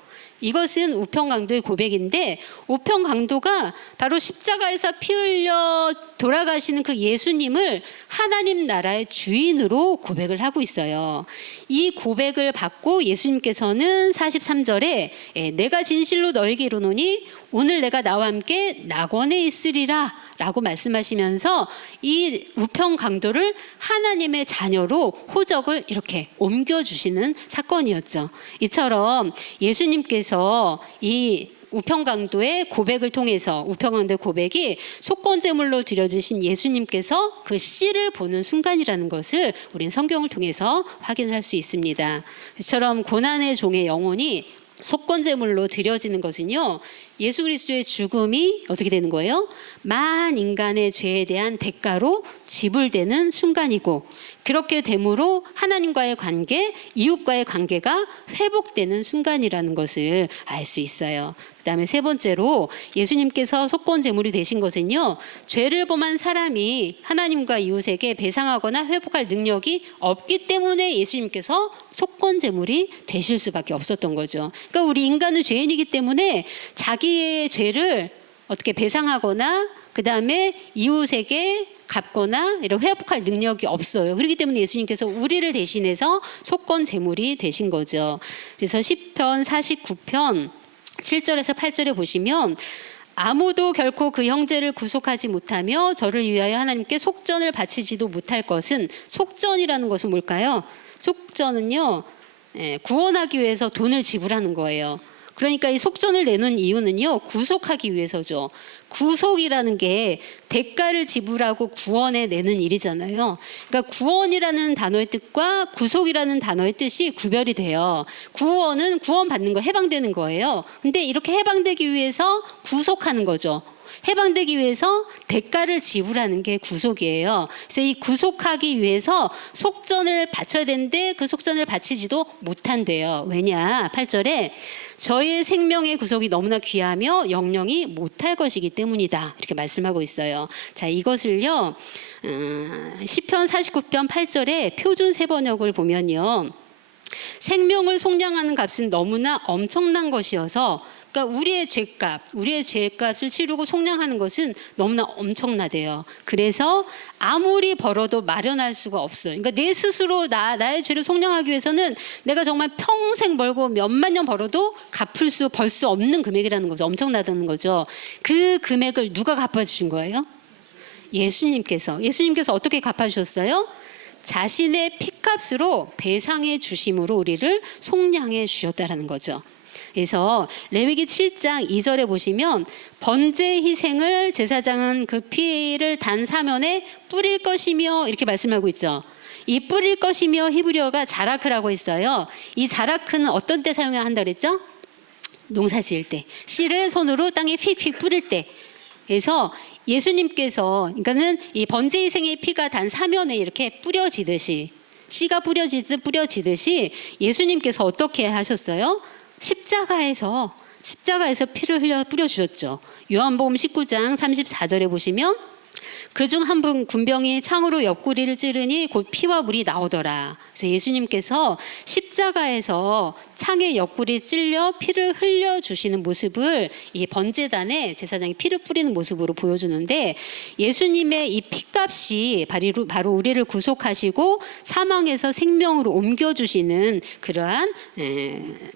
이것은 우편강도의 고백인데 우편강도가 바로 십자가에서 피 흘려 돌아가시는 그 예수님을 하나님 나라의 주인으로 고백을 하고 있어요. 이 고백을 받고 예수님께서는 43절에 내가 진실로 너에게 이르노니 오늘 내가 나와 함께 낙원에 있으리라 라고 말씀하시면서 이 우편강도를 하나님의 자녀로 호적을 이렇게 옮겨주시는 사건이었죠. 이처럼 예수님께서 이 우편강도의 고백을 통해서 우편강도의 고백이 속건제물로 드려지신 예수님께서 그 씨를 보는 순간이라는 것을 우리는 성경을 통해서 확인할 수 있습니다. 이처럼 고난의 종의 영혼이 속건제물로 드려지는 것은요, 예수 그리스도의 죽음이 어떻게 되는 거예요? 만 인간의 죄에 대한 대가로 지불되는 순간이고, 그렇게 됨으로 하나님과의 관계, 이웃과의 관계가 회복되는 순간이라는 것을 알 수 있어요. 그다음에 세 번째로 예수님께서 속건제물이 되신 것은요, 죄를 범한 사람이 하나님과 이웃에게 배상하거나 회복할 능력이 없기 때문에 예수님께서 속건제물이 되실 수밖에 없었던 거죠. 그러니까 우리 인간은 죄인이기 때문에 자기의 죄를 어떻게 배상하거나 그다음에 이웃에게 갚거나 이런 회복할 능력이 없어요. 그렇기 때문에 예수님께서 우리를 대신해서 속건제물이 되신 거죠. 그래서 시편 49편 7절에서 8절에 보시면 아무도 결코 그 형제를 구속하지 못하며 저를 위하여 하나님께 속전을 바치지도 못할 것은, 속전이라는 것은 뭘까요? 속전은요, 구원하기 위해서 돈을 지불하는 거예요. 그러니까 이 속전을 내놓은 이유는요, 구속하기 위해서죠. 구속이라는 게 대가를 지불하고 구원해 내는 일이잖아요. 그러니까 구원이라는 단어의 뜻과 구속이라는 단어의 뜻이 구별이 돼요. 구원은 구원받는 거, 해방되는 거예요. 근데 이렇게 해방되기 위해서 구속하는 거죠. 해방되기 위해서 대가를 지불하는 게 구속이에요. 그래서 이 구속하기 위해서 속전을 바쳐야 되는데 그 속전을 바치지도 못한대요. 왜냐? 8절에 저의 생명의 구속이 너무나 귀하며 영영이 못할 것이기 때문이다. 이렇게 말씀하고 있어요. 자, 이것을요, 시편 49편 8절에 표준 세번역을 보면요, 생명을 속량하는 값은 너무나 엄청난 것이어서, 그러니까 우리의 죄값을 치르고 속량하는 것은 너무나 엄청나대요. 그래서 아무리 벌어도 마련할 수가 없어요. 그러니까 내 스스로 나의 죄를 속량하기 위해서는 내가 정말 평생 벌고 몇만 년 벌어도 벌 수 없는 금액이라는 거죠. 엄청나다는 거죠. 그 금액을 누가 갚아주신 거예요? 예수님께서 어떻게 갚아주셨어요? 자신의 피값으로 배상해 주심으로 우리를 속량해 주셨다라는 거죠. 그래서 레위기 7장 2절에 보시면 번제 희생을 제사장은 그 피를 단 사면에 뿌릴 것이며 이렇게 말씀하고 있죠. 이 뿌릴 것이며 히브리어가 자라크라고 했어요. 이 자라크는 어떤 때 사용해야 한다 그랬죠? 농사 지을 때, 씨를 손으로 땅에 휙휙 뿌릴 때. 그래서 예수님께서, 그러니까는 이 번제 희생의 피가 단 사면에 이렇게 뿌려지듯이, 씨가 뿌려지듯이 예수님께서 어떻게 하셨어요? 십자가에서 피를 뿌려주셨죠. 요한복음 19장 34절에 보시면 그중 한 분 군병이 창으로 옆구리를 찌르니 곧 피와 물이 나오더라. 그래서 예수님께서 십자가에서 창의 옆구리 찔려 피를 흘려주시는 모습을 이 번제단에 제사장이 피를 뿌리는 모습으로 보여주는데, 예수님의 이 피값이 바로 우리를 구속하시고 사망에서 생명으로 옮겨주시는 그러한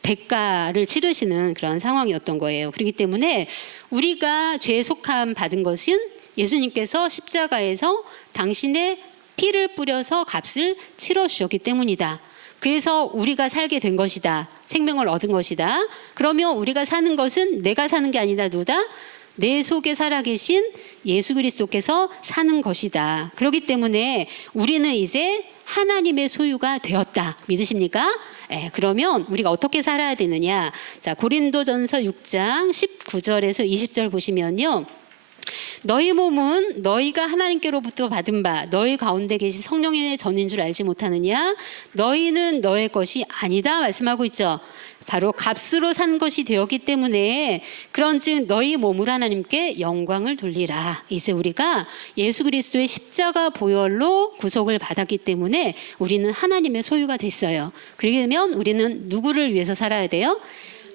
대가를 치르시는 그러한 상황이었던 거예요. 그렇기 때문에 우리가 죄에 속함 받은 것은 예수님께서 십자가에서 당신의 피를 뿌려서 값을 치러주셨기 때문이다. 그래서 우리가 살게 된 것이다. 생명을 얻은 것이다. 그러면 우리가 사는 것은 내가 사는 게 아니라 누구다? 내 속에 살아계신 예수 그리스도께서 사는 것이다. 그렇기 때문에 우리는 이제 하나님의 소유가 되었다. 믿으십니까? 그러면 우리가 어떻게 살아야 되느냐? 자, 고린도전서 6장 19절에서 20절 보시면요, 너희 몸은 너희가 하나님께로부터 받은 바 너희 가운데 계신 성령의 전인 줄 알지 못하느냐? 너희는 너의 것이 아니다 말씀하고 있죠. 바로 값으로 산 것이 되었기 때문에 그런즉 너희 몸을 하나님께 영광을 돌리라. 이제 우리가 예수 그리스도의 십자가 보혈로 구속을 받았기 때문에 우리는 하나님의 소유가 됐어요. 그러면 우리는 누구를 위해서 살아야 돼요?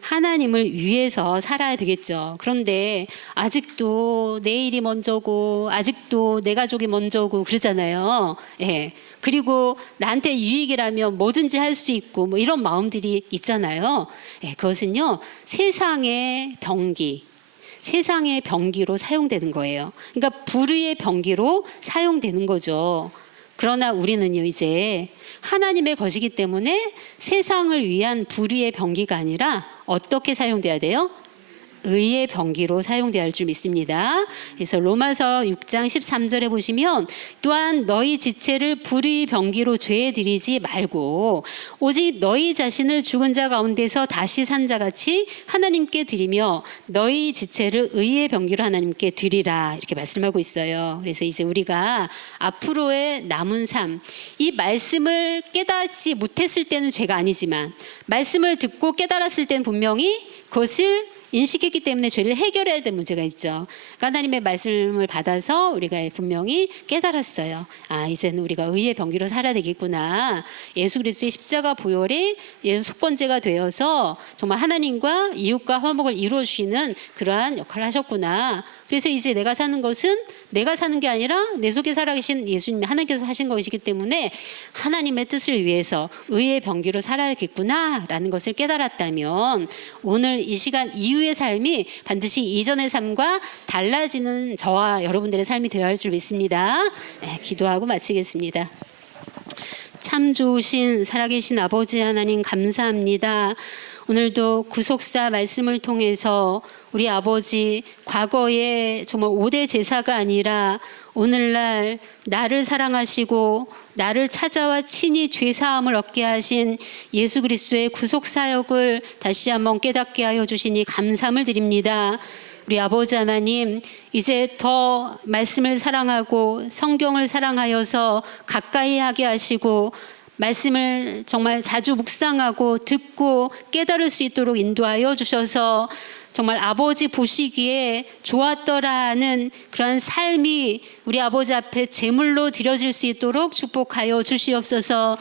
하나님을 위해서 살아야 되겠죠. 그런데 아직도 내 일이 먼저고 아직도 내 가족이 먼저고 그러잖아요. 예. 그리고 나한테 유익이라면 뭐든지 할 수 있고 뭐 이런 마음들이 있잖아요. 예, 그것은요 세상의 병기로 사용되는 거예요. 그러니까 불의의 병기로 사용되는 거죠. 그러나 우리는요 이제 하나님의 것이기 때문에 세상을 위한 불의의 병기가 아니라 어떻게 사용돼야 돼요? 의의 병기로 사용되어야 할 줄 믿습니다. 그래서 로마서 6장 13절에 보시면 또한 너희 지체를 불의 병기로 죄에 들이지 말고 오직 너희 자신을 죽은 자 가운데서 다시 산 자같이 하나님께 드리며 너희 지체를 의의 병기로 하나님께 드리라 이렇게 말씀하고 있어요. 그래서 이제 우리가 앞으로의 남은 삶, 이 말씀을 깨닫지 못했을 때는 죄가 아니지만 말씀을 듣고 깨달았을 때는 분명히 그것을 인식했기 때문에 죄를 해결해야 될 문제가 있죠. 그러니까 하나님의 말씀을 받아서 우리가 분명히 깨달았어요. 아, 이제는 우리가 의의 병기로 살아야 되겠구나. 예수 그리스도의 십자가 보혈이 예수 속건제가 되어서 정말 하나님과 이웃과 화목을 이루어 주시는 그러한 역할을 하셨구나. 그래서 이제 내가 사는 것은 내가 사는 게 아니라 내 속에 살아계신 예수님이 하나님께서 하신 것이기 때문에 하나님의 뜻을 위해서 의의 병기로 살아야겠구나라는 것을 깨달았다면 오늘 이 시간 이후의 삶이 반드시 이전의 삶과 달라지는 저와 여러분들의 삶이 되어야 할 줄 믿습니다. 네, 기도하고 마치겠습니다. 참 좋으신 살아계신 아버지 하나님 감사합니다. 오늘도 구속사 말씀을 통해서 우리 아버지 과거에 정말 5대 제사가 아니라 오늘날 나를 사랑하시고 나를 찾아와 친히 죄사함을 얻게 하신 예수 그리스도의 구속사역을 다시 한번 깨닫게 하여 주시니 감사함을 드립니다. 우리 아버지 하나님 이제 더 말씀을 사랑하고 성경을 사랑하여서 가까이 하게 하시고 말씀을 정말 자주 묵상하고 듣고 깨달을 수 있도록 인도하여 주셔서 정말 아버지 보시기에 좋았더라 하는 그러한 삶이 우리 아버지 앞에 제물로 드려질 수 있도록 축복하여 주시옵소서.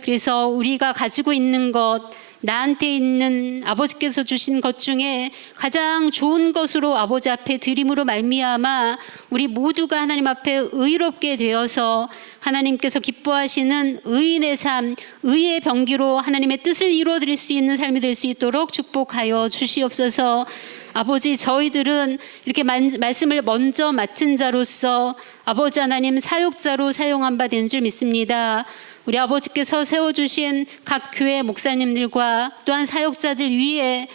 그래서 우리가 가지고 있는 것, 나한테 있는 아버지께서 주신 것 중에 가장 좋은 것으로 아버지 앞에 드림으로 말미암아 우리 모두가 하나님 앞에 의롭게 되어서 하나님께서 기뻐하시는 의인의 삶, 의의 병기로 하나님의 뜻을 이루어 드릴 수 있는 삶이 될 수 있도록 축복하여 주시옵소서. 아버지 저희들은 이렇게 말씀을 먼저 맡은 자로서 아버지 하나님 사역자로 사용한 바 된 줄 믿습니다. 우리 아버지께서 세워주신 각 교회 목사님들과 또한 사역자들 위에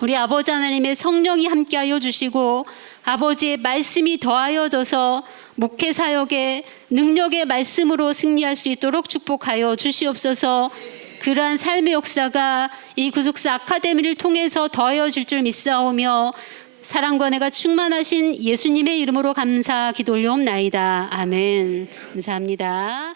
우리 아버지 하나님의 성령이 함께하여 주시고 아버지의 말씀이 더하여져서 목회 사역의 능력의 말씀으로 승리할 수 있도록 축복하여 주시옵소서. 그러한 삶의 역사가 이 구속사 아카데미를 통해서 더하여질 줄 믿사오며 사랑과 내가 충만하신 예수님의 이름으로 감사 기도 올려옵나이다. 아멘. 감사합니다.